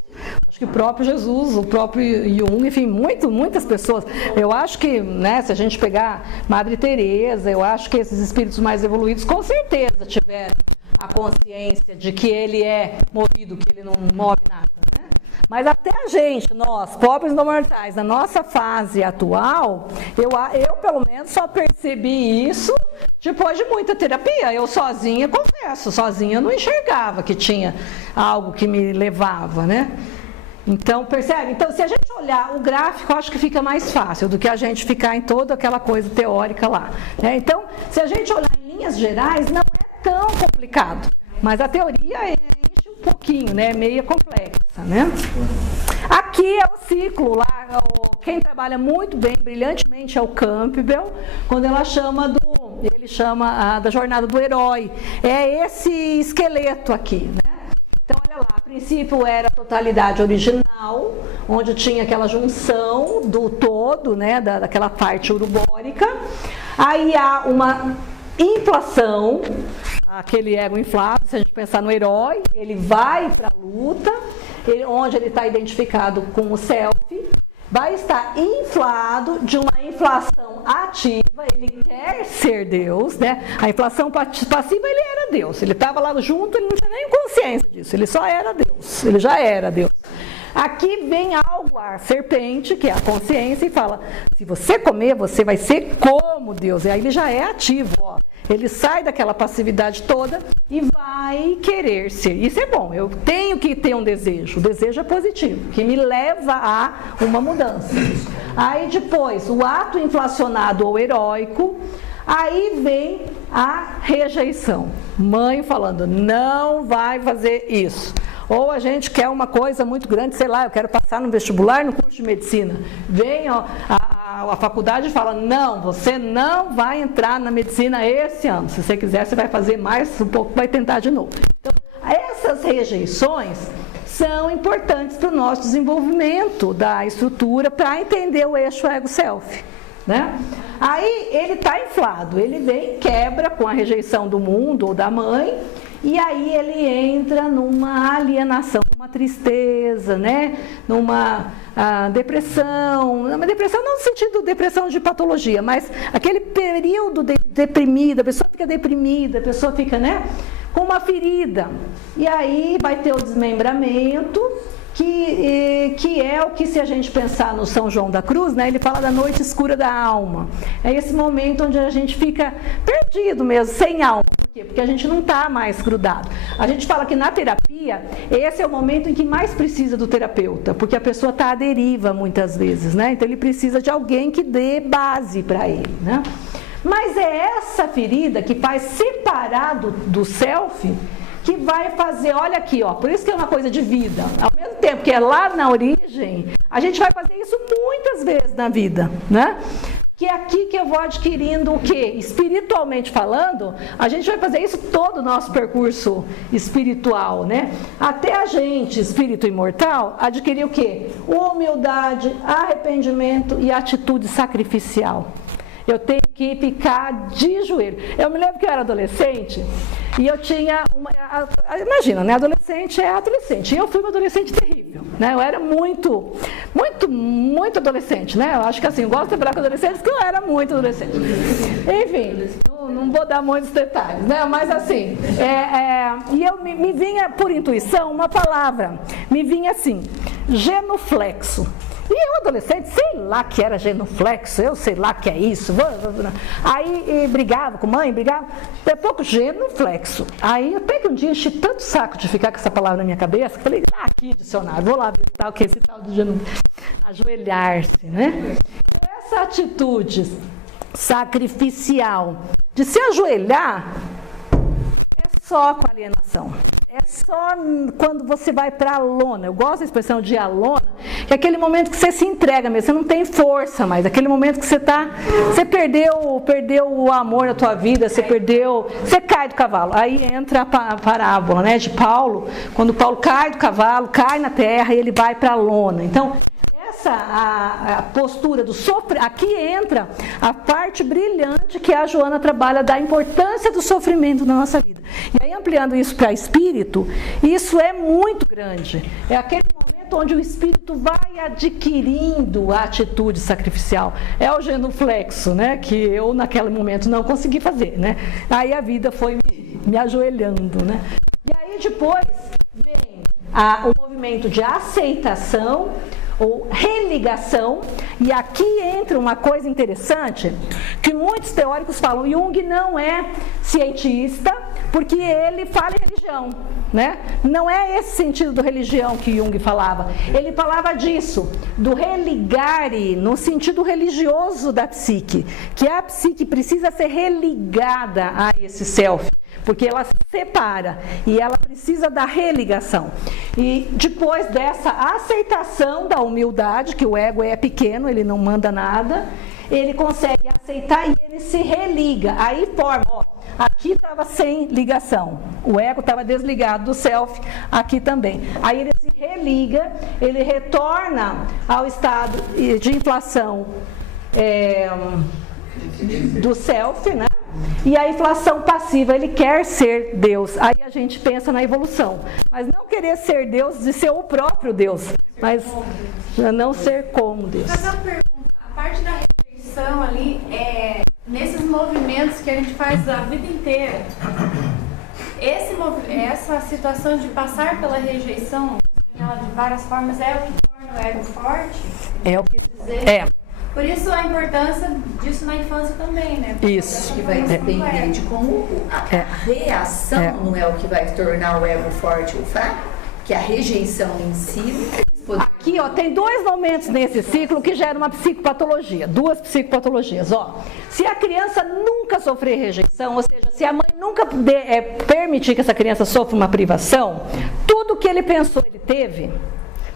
Acho que o próprio Jesus, o próprio Jung, enfim, muitas pessoas. Eu acho que, né, se a gente pegar Madre Teresa, eu acho que esses espíritos mais evoluídos com certeza tiveram a consciência de que ele é movido, que ele não move nada, né? Mas até a gente, nós, pobres não mortais, na nossa fase atual, eu pelo menos só percebi isso depois de muita terapia. Eu sozinha, confesso, sozinha eu não enxergava que tinha algo que me levava, né? Então, percebe? Então, se a gente olhar o gráfico, eu acho que fica mais fácil do que a gente ficar em toda aquela coisa teórica lá, né? Então, se a gente olhar em linhas gerais, não é tão complicado, mas a teoria enche um pouquinho, né? Meio complexa, né? Aqui é o ciclo lá, quem trabalha muito bem, brilhantemente, é o Campbell, quando ele chama da jornada do herói. É esse esqueleto aqui, né? Então, olha lá, a princípio era a totalidade original, onde tinha aquela junção do todo, né, daquela parte urubórica. Aí há uma inflação, aquele ego inflado, se a gente pensar no herói, ele vai para a luta, onde ele está identificado com o self, vai estar inflado de uma inflação ativa, ele quer ser Deus, né? A inflação passiva, ele era Deus, ele estava lá junto, ele não tinha nem consciência disso, ele só era Deus, ele já era Deus. Aqui vem algo, a serpente, que é a consciência, e fala, se você comer, você vai ser como Deus. E aí ele já é ativo, ó. Ele sai daquela passividade toda e vai querer ser. Isso é bom, eu tenho que ter um desejo. O desejo é positivo, que me leva a uma mudança. Aí depois, o ato inflacionado ou heróico, aí vem a rejeição. Mãe falando, não vai fazer isso. Ou a gente quer uma coisa muito grande, sei lá, eu quero passar no vestibular, no curso de medicina. Vem a faculdade e fala, não, você não vai entrar na medicina esse ano. Se você quiser, você vai fazer mais um pouco, vai tentar de novo. Então, essas rejeições são importantes para o nosso desenvolvimento da estrutura, para entender o eixo ego-self. né? Aí ele está inflado, ele vem, quebra com a rejeição do mundo ou da mãe, e aí ele entra numa alienação, numa tristeza, né? Numa depressão, uma depressão não no sentido de depressão de patologia, mas aquele período deprimido, a pessoa fica deprimida, a pessoa fica, né, com uma ferida, e aí vai ter o desmembramento, que é o que, se a gente pensar no São João da Cruz, né, ele fala da noite escura da alma. É esse momento onde a gente fica perdido mesmo, sem alma. Por quê? Porque a gente não está mais grudado. A gente fala que na terapia, esse é o momento em que mais precisa do terapeuta, porque a pessoa está à deriva muitas vezes, né? Então ele precisa de alguém que dê base para ele, né? Mas é essa ferida que faz separado do self, que vai fazer, olha aqui, ó, por isso que é uma coisa de vida. Ao mesmo tempo que é lá na origem, a gente vai fazer isso muitas vezes na vida, né? Que é aqui que eu vou adquirindo o quê? Espiritualmente falando, a gente vai fazer isso todo o nosso percurso espiritual, né? Até a gente, espírito imortal, adquirir o quê? Humildade, arrependimento e atitude sacrificial. Eu tenho que ficar de joelho. Eu me lembro que eu era adolescente e eu tinha imagina, né? Adolescente é adolescente. E eu fui uma adolescente terrível, né? Eu era muito adolescente, né? Eu acho que assim, eu gosto de trabalhar com adolescentes porque eu era muito adolescente. Enfim, não vou dar muitos detalhes, né? Mas assim, e eu me vinha por intuição uma palavra, me vinha assim, genuflexo. E eu, adolescente, sei lá que era genuflexo, eu sei lá que é isso. Aí brigava com mãe, brigava. Até pouco, genuflexo. Aí até que um dia enchi tanto saco de ficar com essa palavra na minha cabeça, que falei, aqui, dicionário, vou lá ver o que é esse tal de genuflexo. Ajoelhar-se, né? Então, essa atitude sacrificial de se ajoelhar é só com alienação. É só quando você vai para a lona. Eu gosto da expressão de a lona, que é aquele momento que você se entrega mesmo, você não tem força mais, aquele momento que você perdeu o amor na tua vida, você cai do cavalo. Aí entra a parábola, né, de Paulo, quando Paulo cai do cavalo, cai na terra e ele vai para a lona. Então, a postura do sofrer, aqui entra a parte brilhante que a Joana trabalha da importância do sofrimento na nossa vida. E aí, ampliando isso para espírito, isso é muito grande. É aquele momento onde o espírito vai adquirindo a atitude sacrificial. É o genuflexo, né, que eu naquele momento não consegui fazer, né? Aí a vida foi me ajoelhando, né? E aí depois vem o movimento de aceitação, ou religação, e aqui entra uma coisa interessante, que muitos teóricos falam, Jung não é cientista, porque ele fala em religião, né? Não é esse sentido do religião que Jung falava, ele falava disso, do religare, no sentido religioso da psique, que a psique precisa ser religada a esse self, porque ela se separa e ela precisa da religação. E depois dessa aceitação da humildade, que o ego é pequeno, ele não manda nada, ele consegue aceitar e ele se religa. Aí forma, ó, aqui estava sem ligação, o ego estava desligado do self, aqui também. Aí ele se religa, ele retorna ao estado de inflação do self, né? E a inflação passiva, ele quer ser Deus. Aí a gente pensa na evolução. Mas não querer ser Deus de ser o próprio Deus. Mas não ser como Deus. Mas uma pergunta, a parte da rejeição ali, nesses movimentos que a gente faz a vida inteira, essa situação de passar pela rejeição, ela de várias formas, é o que torna o ego forte? É o que dizer. Por isso a importância disso na infância também, né? Porque isso. Que vai depender de como a reação não é o que vai tornar o ego forte ou fraco, que a rejeição em si. Aqui, ó, tem dois momentos nesse ciclo que geram uma psicopatologia, duas psicopatologias, ó. Se a criança nunca sofrer rejeição, ou seja, se a mãe nunca permitir que essa criança sofra uma privação, tudo que ele pensou ele teve.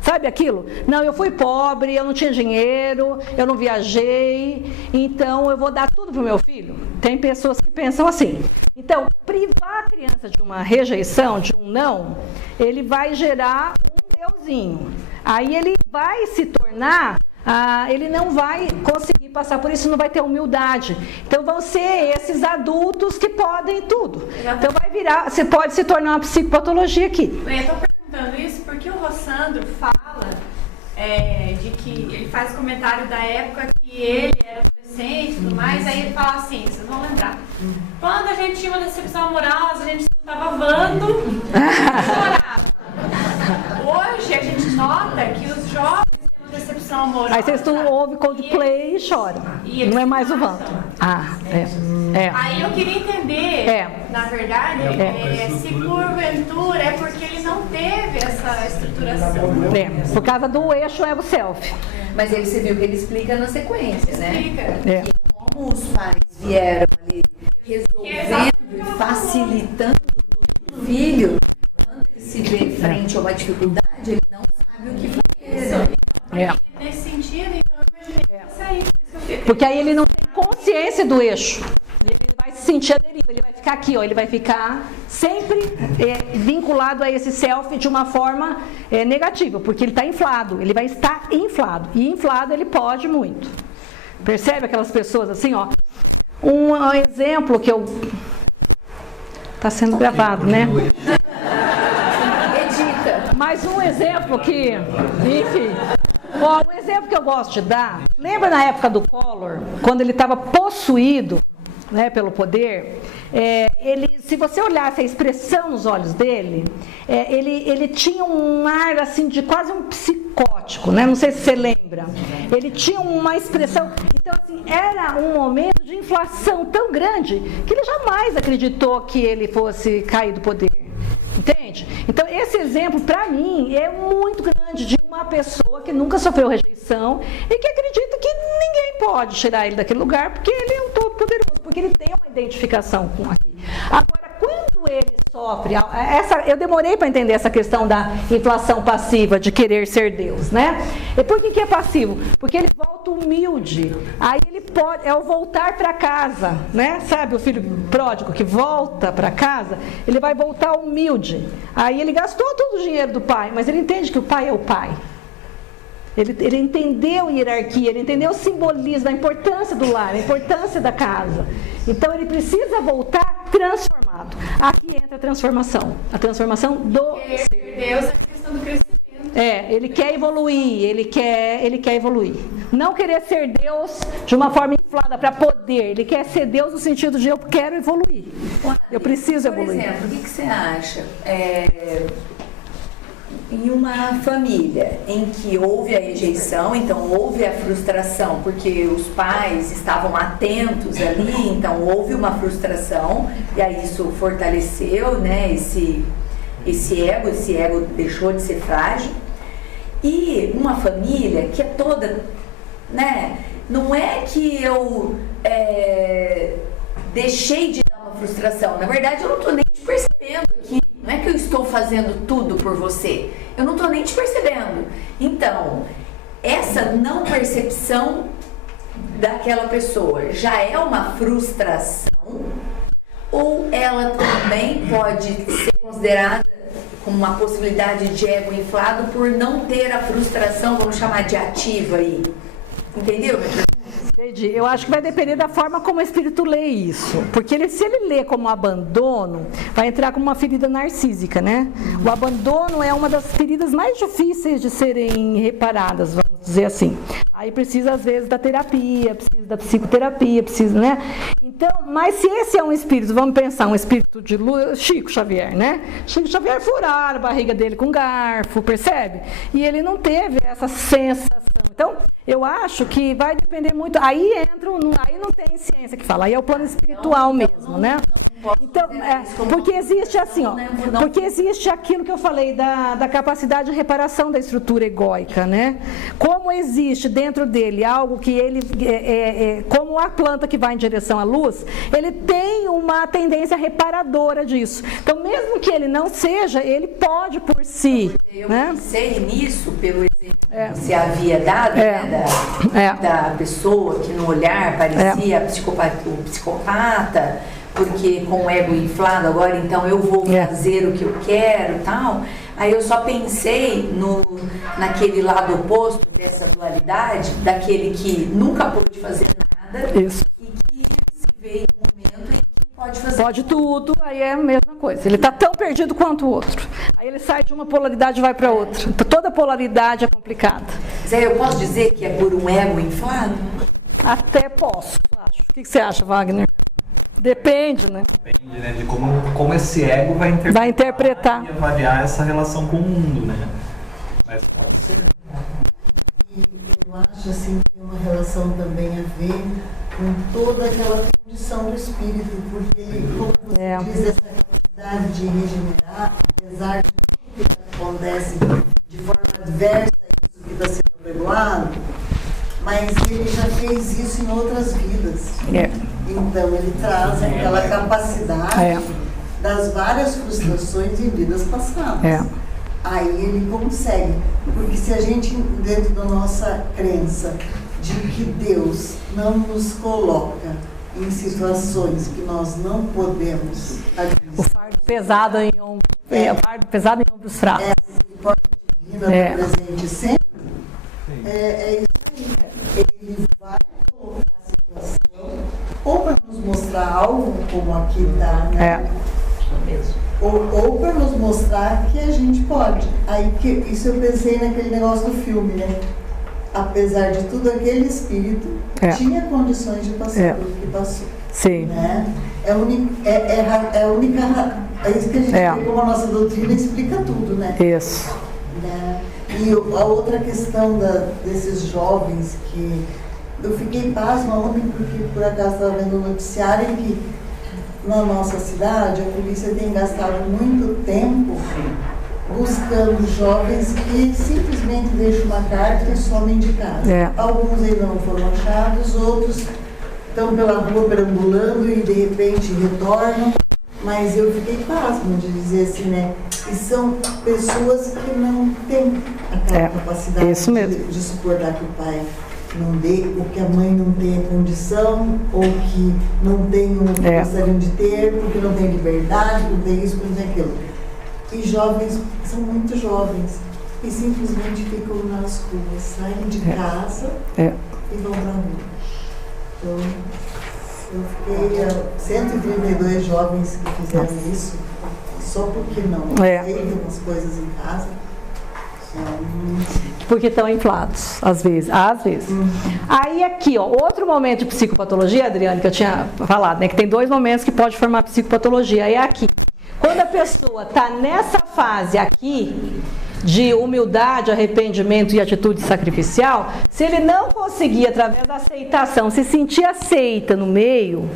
Sabe aquilo? Não, eu fui pobre, eu não tinha dinheiro, eu não viajei, então eu vou dar tudo pro meu filho. Tem pessoas que pensam assim. Então, privar a criança de uma rejeição, de um não, ele vai gerar um deusinho. Aí ele vai se tornar ele não vai conseguir passar por isso, não vai ter humildade. Então vão ser esses adultos que podem tudo. Então vai virar, você pode se tornar uma psicopatologia aqui. Eu estou perguntando isso porque o Rossandro fala de que ele faz comentário da época que ele era adolescente e tudo mais, aí ele fala assim, vocês vão lembrar, quando a gente tinha uma decepção amorosa, a gente escutava Vando e chorava. Hoje a gente nota que os jovens têm uma decepção amorosa. Aí vocês ouvem Coldplay e choram. Não é mais o Vando. Aí eu queria entender, na verdade, se porventura é porque ele não teve essa estruturação. Por causa do eixo ego-self. Mas aí você viu que ele explica na sequência, né? Explica. Que como os pais vieram ali resolvendo e facilitando tudo do filho, quando ele se vê frente a uma dificuldade, ele não sabe o que fazer. Nesse sentido, então, eu imaginei isso aí. Porque aí ele não tem consciência do eixo. Ele vai se sentir a deriva, ele vai ficar aqui, ele vai ficar sempre vinculado a esse self de uma forma negativa, porque ele está inflado, ele vai estar inflado. E inflado ele pode muito. Percebe aquelas pessoas assim, ó? Um exemplo que eu... Está sendo gravado, né? Edita. Mais um exemplo que, enfim... Ó, um exemplo que eu gosto de dar, lembra na época do Collor, quando ele estava possuído, né, pelo poder, se você olhasse a expressão nos olhos dele, ele tinha um ar assim de quase um psicótico, né? Não sei se você lembra. Ele tinha uma expressão, então assim, era um momento de inflação tão grande que ele jamais acreditou que ele fosse cair do poder. Entende? Então, esse exemplo, para mim, é muito grande de uma pessoa que nunca sofreu rejeição e que acredita que ninguém pode tirar ele daquele lugar porque ele é um todo-poderoso, porque ele tem uma identificação com aqui. Agora, quando ele sofre, eu demorei para entender essa questão da inflação passiva, de querer ser Deus, né? E por que é passivo? Porque ele volta humilde, aí ele pode, é o voltar para casa, né? Sabe o filho pródigo que volta para casa, ele vai voltar humilde, aí ele gastou todo o dinheiro do pai, mas ele entende que o pai é o pai. Ele entendeu a hierarquia, ele entendeu o simbolismo, a importância do lar, a importância da casa. Então ele precisa voltar transformado. Aqui entra a transformação do ser. Deus é a questão do crescimento. Ele quer evoluir, ele quer evoluir. Não querer ser Deus de uma forma inflada para poder, ele quer ser Deus no sentido de eu quero evoluir. Eu preciso evoluir. Por exemplo, o que você acha? Em uma família em que houve a rejeição, então houve a frustração, porque os pais estavam atentos ali, então houve uma frustração, e aí isso fortaleceu, né, esse ego deixou de ser frágil. E uma família que é toda, né, não é que eu deixei de dar uma frustração, na verdade eu não estou nem te percebendo aqui. Não é que eu estou fazendo tudo por você. Eu não estou nem te percebendo. Então, essa não percepção daquela pessoa já é uma frustração? Ou ela também pode ser considerada como uma possibilidade de ego inflado por não ter a frustração, vamos chamar de ativa aí? Entendeu? Entendi. Eu acho que vai depender da forma como o espírito lê isso. Porque se ele lê como abandono, vai entrar como uma ferida narcísica, né? O abandono é uma das feridas mais difíceis de serem reparadas, vamos dizer assim. Aí precisa, às vezes, da terapia, precisa da psicoterapia, precisa, né? Então, mas se esse é um espírito, vamos pensar, um espírito de luz, Chico Xavier, né? Chico Xavier furaram a barriga dele com garfo, percebe? E ele não teve essa sensação. Então, eu acho que vai depender muito. Aí não tem ciência que fala, aí é o plano espiritual mesmo, né? Então, porque existe assim, ó, porque existe aquilo que eu falei da capacidade de reparação da estrutura egóica, né? Como existe dentro dele algo que ele, como a planta que vai em direção à luz, ele tem uma tendência reparadora disso. Então, mesmo que ele não seja, ele pode por si. Eu né? pensei nisso pelo exemplo que você havia dado, né, da pessoa que no olhar parecia o psicopata, porque com o ego inflado agora, então eu vou fazer o que eu quero e tal. Aí eu só pensei naquele lado oposto dessa dualidade, daquele que nunca pôde fazer nada. Isso. E que se vê em um momento em que pode fazer. Pode tudo, aí é a mesma coisa. Ele está tão perdido quanto o outro. Aí ele sai de uma polaridade e vai para outra. Então, toda polaridade é complicada. Zé, eu posso dizer que é por um ego inflado? Até posso, acho. O que você acha, Wagner? Depende, né? Depende, né, de como esse ego vai interpretar e avaliar essa relação com o mundo, né? Mas pode ser. E eu acho assim que tem uma relação também a ver com toda aquela condição do espírito, porque, como você diz, essa capacidade de regenerar, apesar de tudo que acontece de forma adversa, isso que está sendo perdoado, mas ele já fez isso em outras vidas. Então ele traz aquela capacidade das várias frustrações em vidas passadas. Aí ele consegue, porque se a gente, dentro da nossa crença de que Deus não nos coloca em situações que nós não podemos administrar, o fardo pesado em ombros fracos. A porta divina presente sempre, é isso aí. Ele vai colocar a situação ou para nos mostrar algo, como aqui está, né? Ou para nos mostrar que a gente pode. Aí que isso eu pensei naquele negócio do filme, né? Apesar de tudo, aquele espírito tinha condições de passar pelo que passou. Sim. Né? É a única. É isso que a gente vê como a nossa doutrina explica tudo, né? Isso. Né? E a outra questão desses jovens que eu fiquei pasma ontem porque por acaso estava vendo um noticiário que na nossa cidade a polícia tem gastado muito tempo buscando jovens que simplesmente deixam uma carta e somem de casa. Alguns ainda não foram achados, outros estão pela rua perambulando e de repente retornam. Mas eu fiquei pasma de dizer assim, né? E são pessoas que não têm aquela capacidade de suportar que o pai não dê, ou que a mãe não tenha condição, ou que não tenham o que gostariam de ter, porque não tem liberdade, não tem isso, não tem aquilo. E jovens, são muito jovens, e simplesmente ficam nas ruas, saem de casa e vão para a rua. Então, eu fiquei 132 jovens que fizeram isso, só porque não aceitam as coisas em casa. Porque estão inflados, às vezes. Aí aqui, outro momento de psicopatologia, Adriane, que eu tinha falado, né, que tem 2 momentos que pode formar psicopatologia, é aqui. Quando a pessoa está nessa fase aqui, de humildade, arrependimento e atitude sacrificial, se ele não conseguir, através da aceitação, se sentir aceita no meio,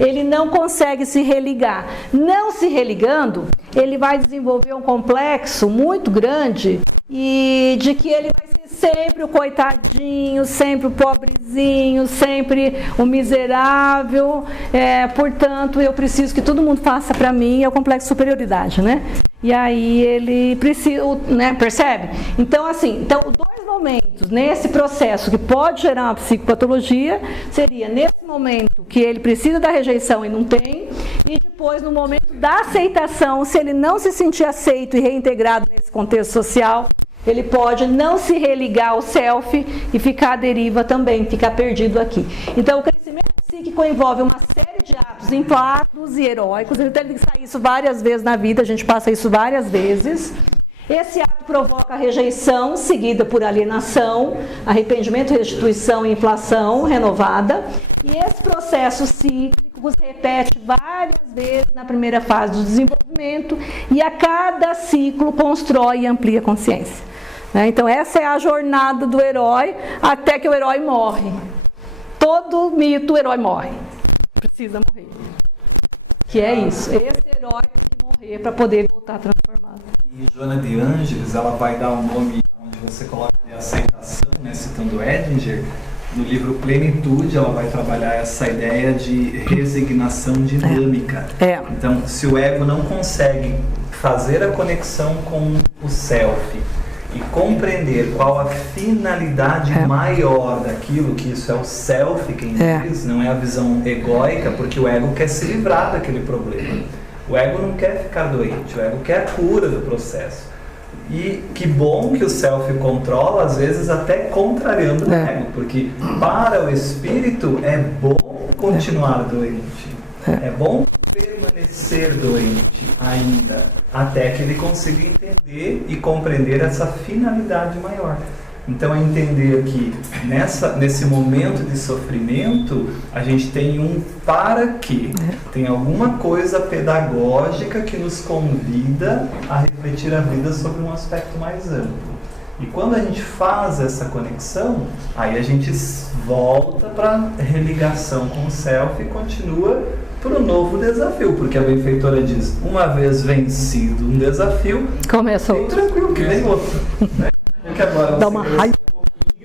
ele não consegue se religar. Não se religando, ele vai desenvolver um complexo muito grande e de que ele vai ser sempre o coitadinho, sempre o pobrezinho, sempre o miserável. Portanto, eu preciso que todo mundo faça para mim, é o complexo de superioridade, né? E aí ele precisa, né, percebe? Então, assim, 2 momentos nesse processo que pode gerar uma psicopatologia seria nesse momento que ele precisa da rejeição e não tem, e depois no momento da aceitação, se ele não se sentir aceito e reintegrado nesse contexto social, ele pode não se religar ao self e ficar à deriva também, ficar perdido aqui. Então, o crescimento psíquico envolve uma série de atos inflados e heróicos. Ele tem que sair isso várias vezes na vida, a gente passa isso várias vezes. Esse ato provoca rejeição, seguida por alienação, arrependimento, restituição e inflação renovada. E esse processo cíclico se repete várias vezes na primeira fase do desenvolvimento e a cada ciclo constrói e amplia a consciência. Então essa é a jornada do herói até que o herói morre. Todo mito, o herói morre. Precisa morrer. Que é isso. Esse herói tem que morrer para poder voltar transformado. E Joana de Ângeles, ela vai dar um nome onde você coloca a aceitação, né, citando Edinger. No livro Plenitude, ela vai trabalhar essa ideia de resignação dinâmica. Então, se o ego não consegue fazer a conexão com o self e compreender qual a finalidade maior daquilo, que isso é o self quem diz, não é a visão egóica, porque o ego quer se livrar daquele problema. O ego não quer ficar doente, o ego quer a cura do processo. E que bom que o self controla, às vezes até contrariando o ego, porque para o espírito é bom continuar doente, é bom permanecer doente ainda, até que ele consiga entender e compreender essa finalidade maior. Então é entender que nesse momento de sofrimento a gente tem um para quê, tem alguma coisa pedagógica que nos convida a refletir a vida sobre um aspecto mais amplo. E quando a gente faz essa conexão, aí a gente volta para a religação com o self e continua para o novo desafio, porque a benfeitora diz, uma vez vencido um desafio, começa bem tranquilo, que vem outro, né? Porque agora dá uma raiva.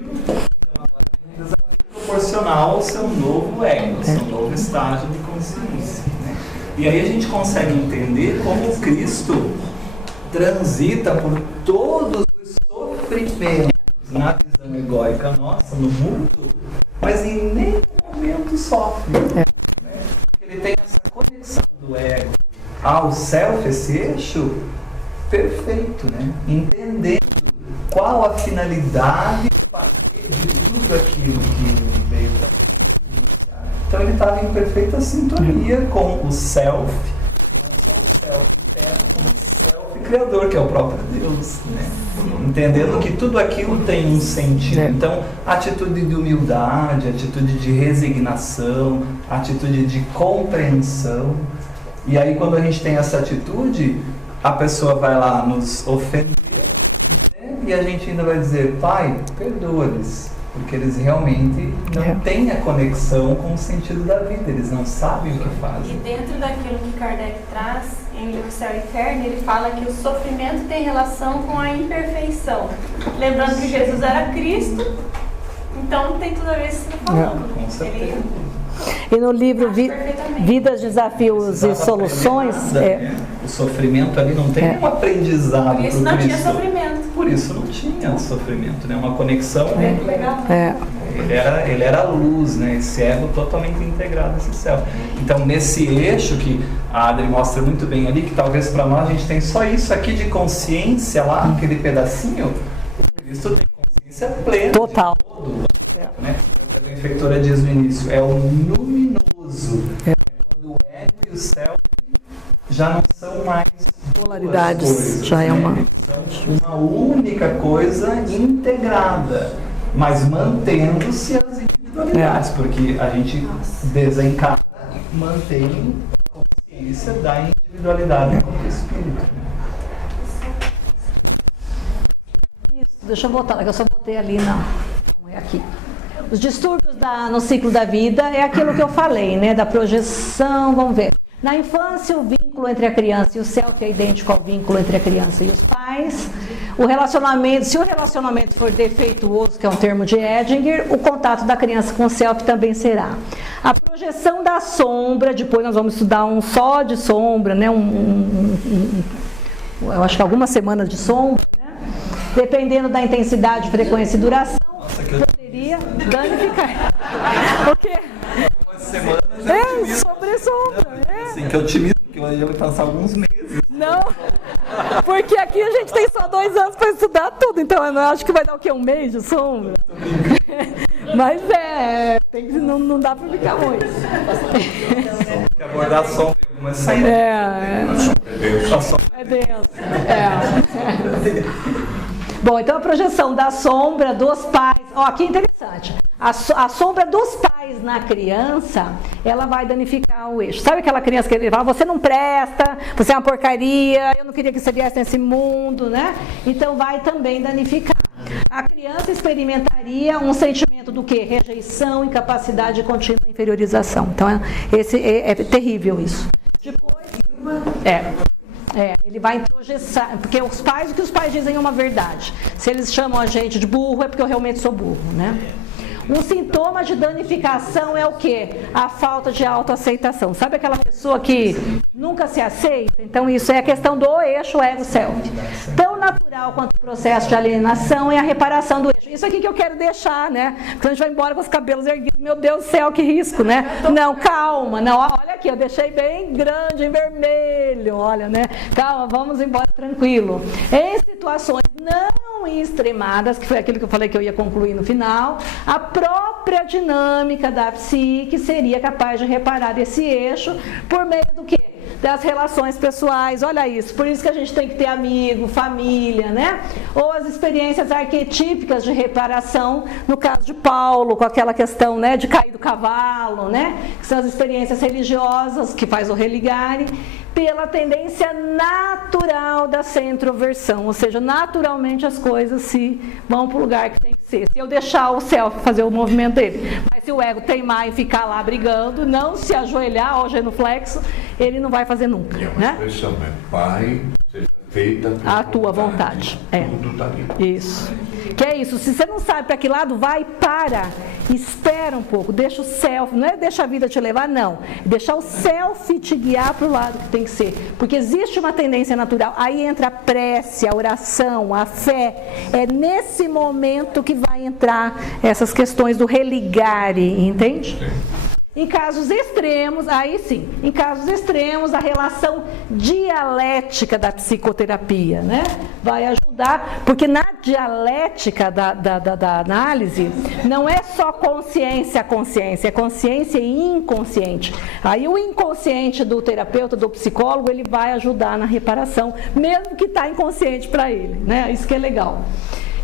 Então agora tem um desafio proporcional ao seu novo ego, ao seu novo estágio de consciência, né? E aí a gente consegue entender como o Cristo transita por todos os sofrimentos na visão egóica nossa, no mundo, mas em nenhum momento sofre. Né? Porque ele tem essa conexão do ego ao self, esse eixo perfeito, né? Entendendo qual a finalidade de tudo aquilo que ele veio para experienciar. Então ele estava em perfeita sintonia com o self, não só o self interno, como o self criador, que é o próprio Deus, né? Entendendo que tudo aquilo tem um sentido. Então, atitude de humildade, atitude de resignação, atitude de compreensão. E aí quando a gente tem essa atitude, a pessoa vai lá nos ofender, e a gente ainda vai dizer, Pai, perdoa-lhes, porque eles realmente não têm a conexão com o sentido da vida, eles não sabem o que fazem. E dentro daquilo que Kardec traz em Livro Céu e Inferno, ele fala que o sofrimento tem relação com a imperfeição. Lembrando que Jesus era Cristo, então tem tudo a ver com isso que você está falando. Com certeza. E no livro Vidas, Desafios e Soluções... O sofrimento ali não tem um aprendizado. Por isso não tinha sofrimento. Por isso não tinha sofrimento, né? Uma conexão. Legal. Ele era a luz, né? Esse ego totalmente integrado nesse céu. Então, nesse eixo que a Adri mostra muito bem ali, que talvez para nós a gente tem só isso aqui de consciência lá, aquele pedacinho, o Cristo tem consciência plena. Total. De todo, né? A benfeitora diz no início, é o luminoso. É quando o ego e o céu já não são mais polaridades, coisas, já é uma... São uma única coisa integrada, mas mantendo-se as individualidades, porque a gente desencarna e mantém a consciência da individualidade como espírito. Isso, deixa eu voltar, que eu só botei ali, não é aqui. Os distúrbios no ciclo da vida é aquilo que eu falei, né, da projeção, vamos ver. Na infância, o vínculo entre a criança e o self é idêntico ao vínculo entre a criança e os pais. O relacionamento, se o relacionamento for defeituoso, que é um termo de Edinger, o contato da criança com o self também será. A projeção da sombra, depois nós vamos estudar um só de sombra, né, eu acho que algumas semanas de sombra, né, dependendo da intensidade, frequência e duração, poderia danificar. O quê? Sobre sombra. Assim, que otimismo, que hoje vai passar alguns meses. Não, porque aqui a gente tem só 2 anos para estudar tudo, então eu acho que vai dar o quê? 1 mês de sombra? Mas não dá para ficar muito. Quer abordar a sombra em algumas saídas. É denso. Bom, então a projeção da sombra dos pais, que interessante. A sombra dos pais na criança, ela vai danificar o eixo. Sabe aquela criança que ele fala, você não presta, você é uma porcaria, eu não queria que você viesse nesse mundo, né? Então vai também danificar. A criança experimentaria um sentimento do quê? Rejeição, incapacidade de contínua inferiorização. Então é terrível isso. Depois, ele vai introjecitar, porque o que os pais dizem é uma verdade. Se eles chamam a gente de burro, é porque eu realmente sou burro, né? Um sintoma de danificação é o quê? A falta de autoaceitação. Sabe aquela pessoa pessoa que nunca se aceita. Então isso é a questão do eixo ego-self. Tão natural quanto o processo de alienação é a reparação do eixo. Isso aqui que eu quero deixar, né? Porque a gente vai embora com os cabelos erguidos. Meu Deus do céu, que risco, né? Não, calma. Não, olha aqui, eu deixei bem grande, em vermelho. Olha, né? Calma, vamos embora tranquilo. Em situações não extremadas, que foi aquilo que eu falei que eu ia concluir no final, a própria dinâmica da psique seria capaz de reparar esse eixo por meio do quê? Das relações pessoais, olha isso, por isso que a gente tem que ter amigo, família, né? Ou as experiências arquetípicas de reparação, no caso de Paulo, com aquela questão, né, de cair do cavalo, né? Que são as experiências religiosas que faz o religare, pela tendência natural da centroversão, ou seja, naturalmente as coisas se vão para o lugar que tem que ser. Se eu deixar o self fazer o movimento dele, mas se o ego teimar e ficar lá brigando, não se ajoelhar ao genuflexo, ele não vai fazer nunca. E é uma né? expressão, Pai, seja feita a tua vontade. Tudo tá ali. Isso. Que é isso, se você não sabe para que lado vai, para, espera um pouco, deixa o self, não é deixa a vida te levar, não, deixar o self te guiar para o lado que tem que ser, porque existe uma tendência natural, aí entra a prece, a oração, a fé, é nesse momento que vai entrar essas questões do religare, entende? Em casos extremos, aí sim, em casos extremos, a relação dialética da psicoterapia, né? Vai ajudar, porque na dialética da análise, não é só consciência, é consciência e inconsciente. Aí o inconsciente do terapeuta, do psicólogo, ele vai ajudar na reparação, mesmo que está inconsciente para ele, né? Isso que é legal.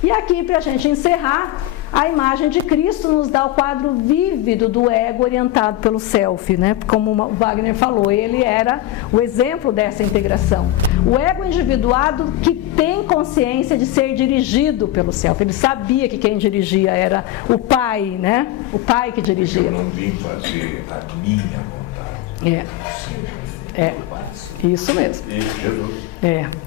E aqui, para a gente encerrar, a imagem de Cristo nos dá o quadro vívido do ego orientado pelo self, né? Como o Wagner falou, ele era o exemplo dessa integração. O ego individuado que tem consciência de ser dirigido pelo self. Ele sabia que quem dirigia era o pai, né? O pai que dirigia. Eu não vim fazer a minha vontade. Isso mesmo. Isso, Jesus.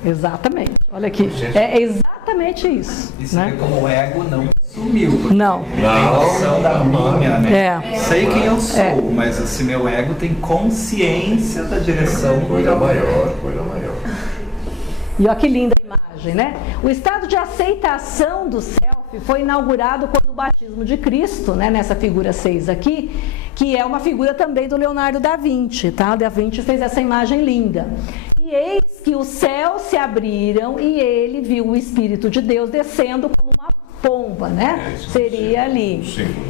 Exatamente. Olha aqui, é exatamente isso. Isso né? é como o ego não sumiu. Não. Tem noção da minha, né? Sei quem eu sou, mas se meu ego tem consciência da direção. Coisa maior, coisa maior. E olha que linda a imagem, né? O estado de aceitação do self foi inaugurado quando o batismo de Cristo, né, nessa figura 6 aqui, que é uma figura também do Leonardo da Vinci, tá? Da Vinci fez essa imagem linda. E eis que os céus se abriram e ele viu o Espírito de Deus descendo como uma pomba, né? Seria ali.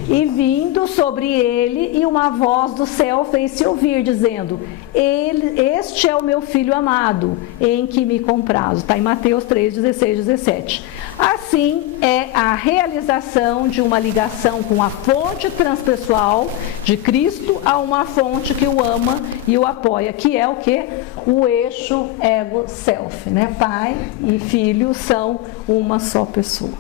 E vindo sobre ele, e uma voz do céu fez-se ouvir, dizendo: este é o meu filho amado, em que me comprazo. Está em Mateus 3, 16, 17. Assim é a realização de uma ligação com a fonte transpessoal de Cristo a uma fonte que o ama e o apoia, que é o quê? O eixo ego-self, né? Pai e filho são uma só pessoa.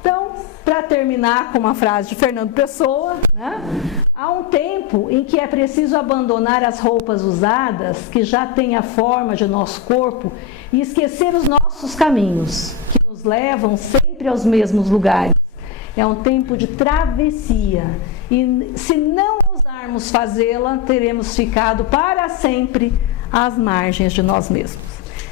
Então, para terminar com uma frase de Fernando Pessoa, né? Há um tempo em que é preciso abandonar as roupas usadas, que já têm a forma de nosso corpo, e esquecer os nossos caminhos, que nos levam sempre aos mesmos lugares. É um tempo de travessia, e se não ousarmos fazê-la, teremos ficado para sempre às margens de nós mesmos.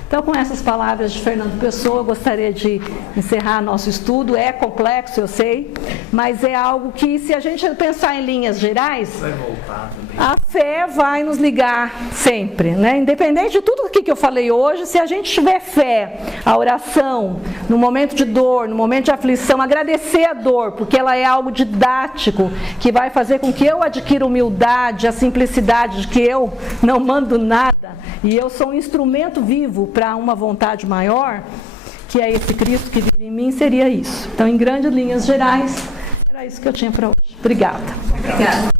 Então, com essas palavras de Fernando Pessoa, eu gostaria de encerrar nosso estudo. É complexo, eu sei, mas é algo que, se a gente pensar em linhas gerais, Vai voltar também. a fé vai nos ligar sempre, né? Independente de tudo que eu falei hoje, se a gente tiver fé, a oração, no momento de dor, no momento de aflição, agradecer a dor, porque ela é algo didático, que vai fazer com que eu adquira humildade, a simplicidade de que eu não mando nada, e eu sou um instrumento vivo para uma vontade maior, que é esse Cristo que vive em mim, seria isso. Então, em grandes linhas gerais, era isso que eu tinha para hoje. Obrigada. Obrigada.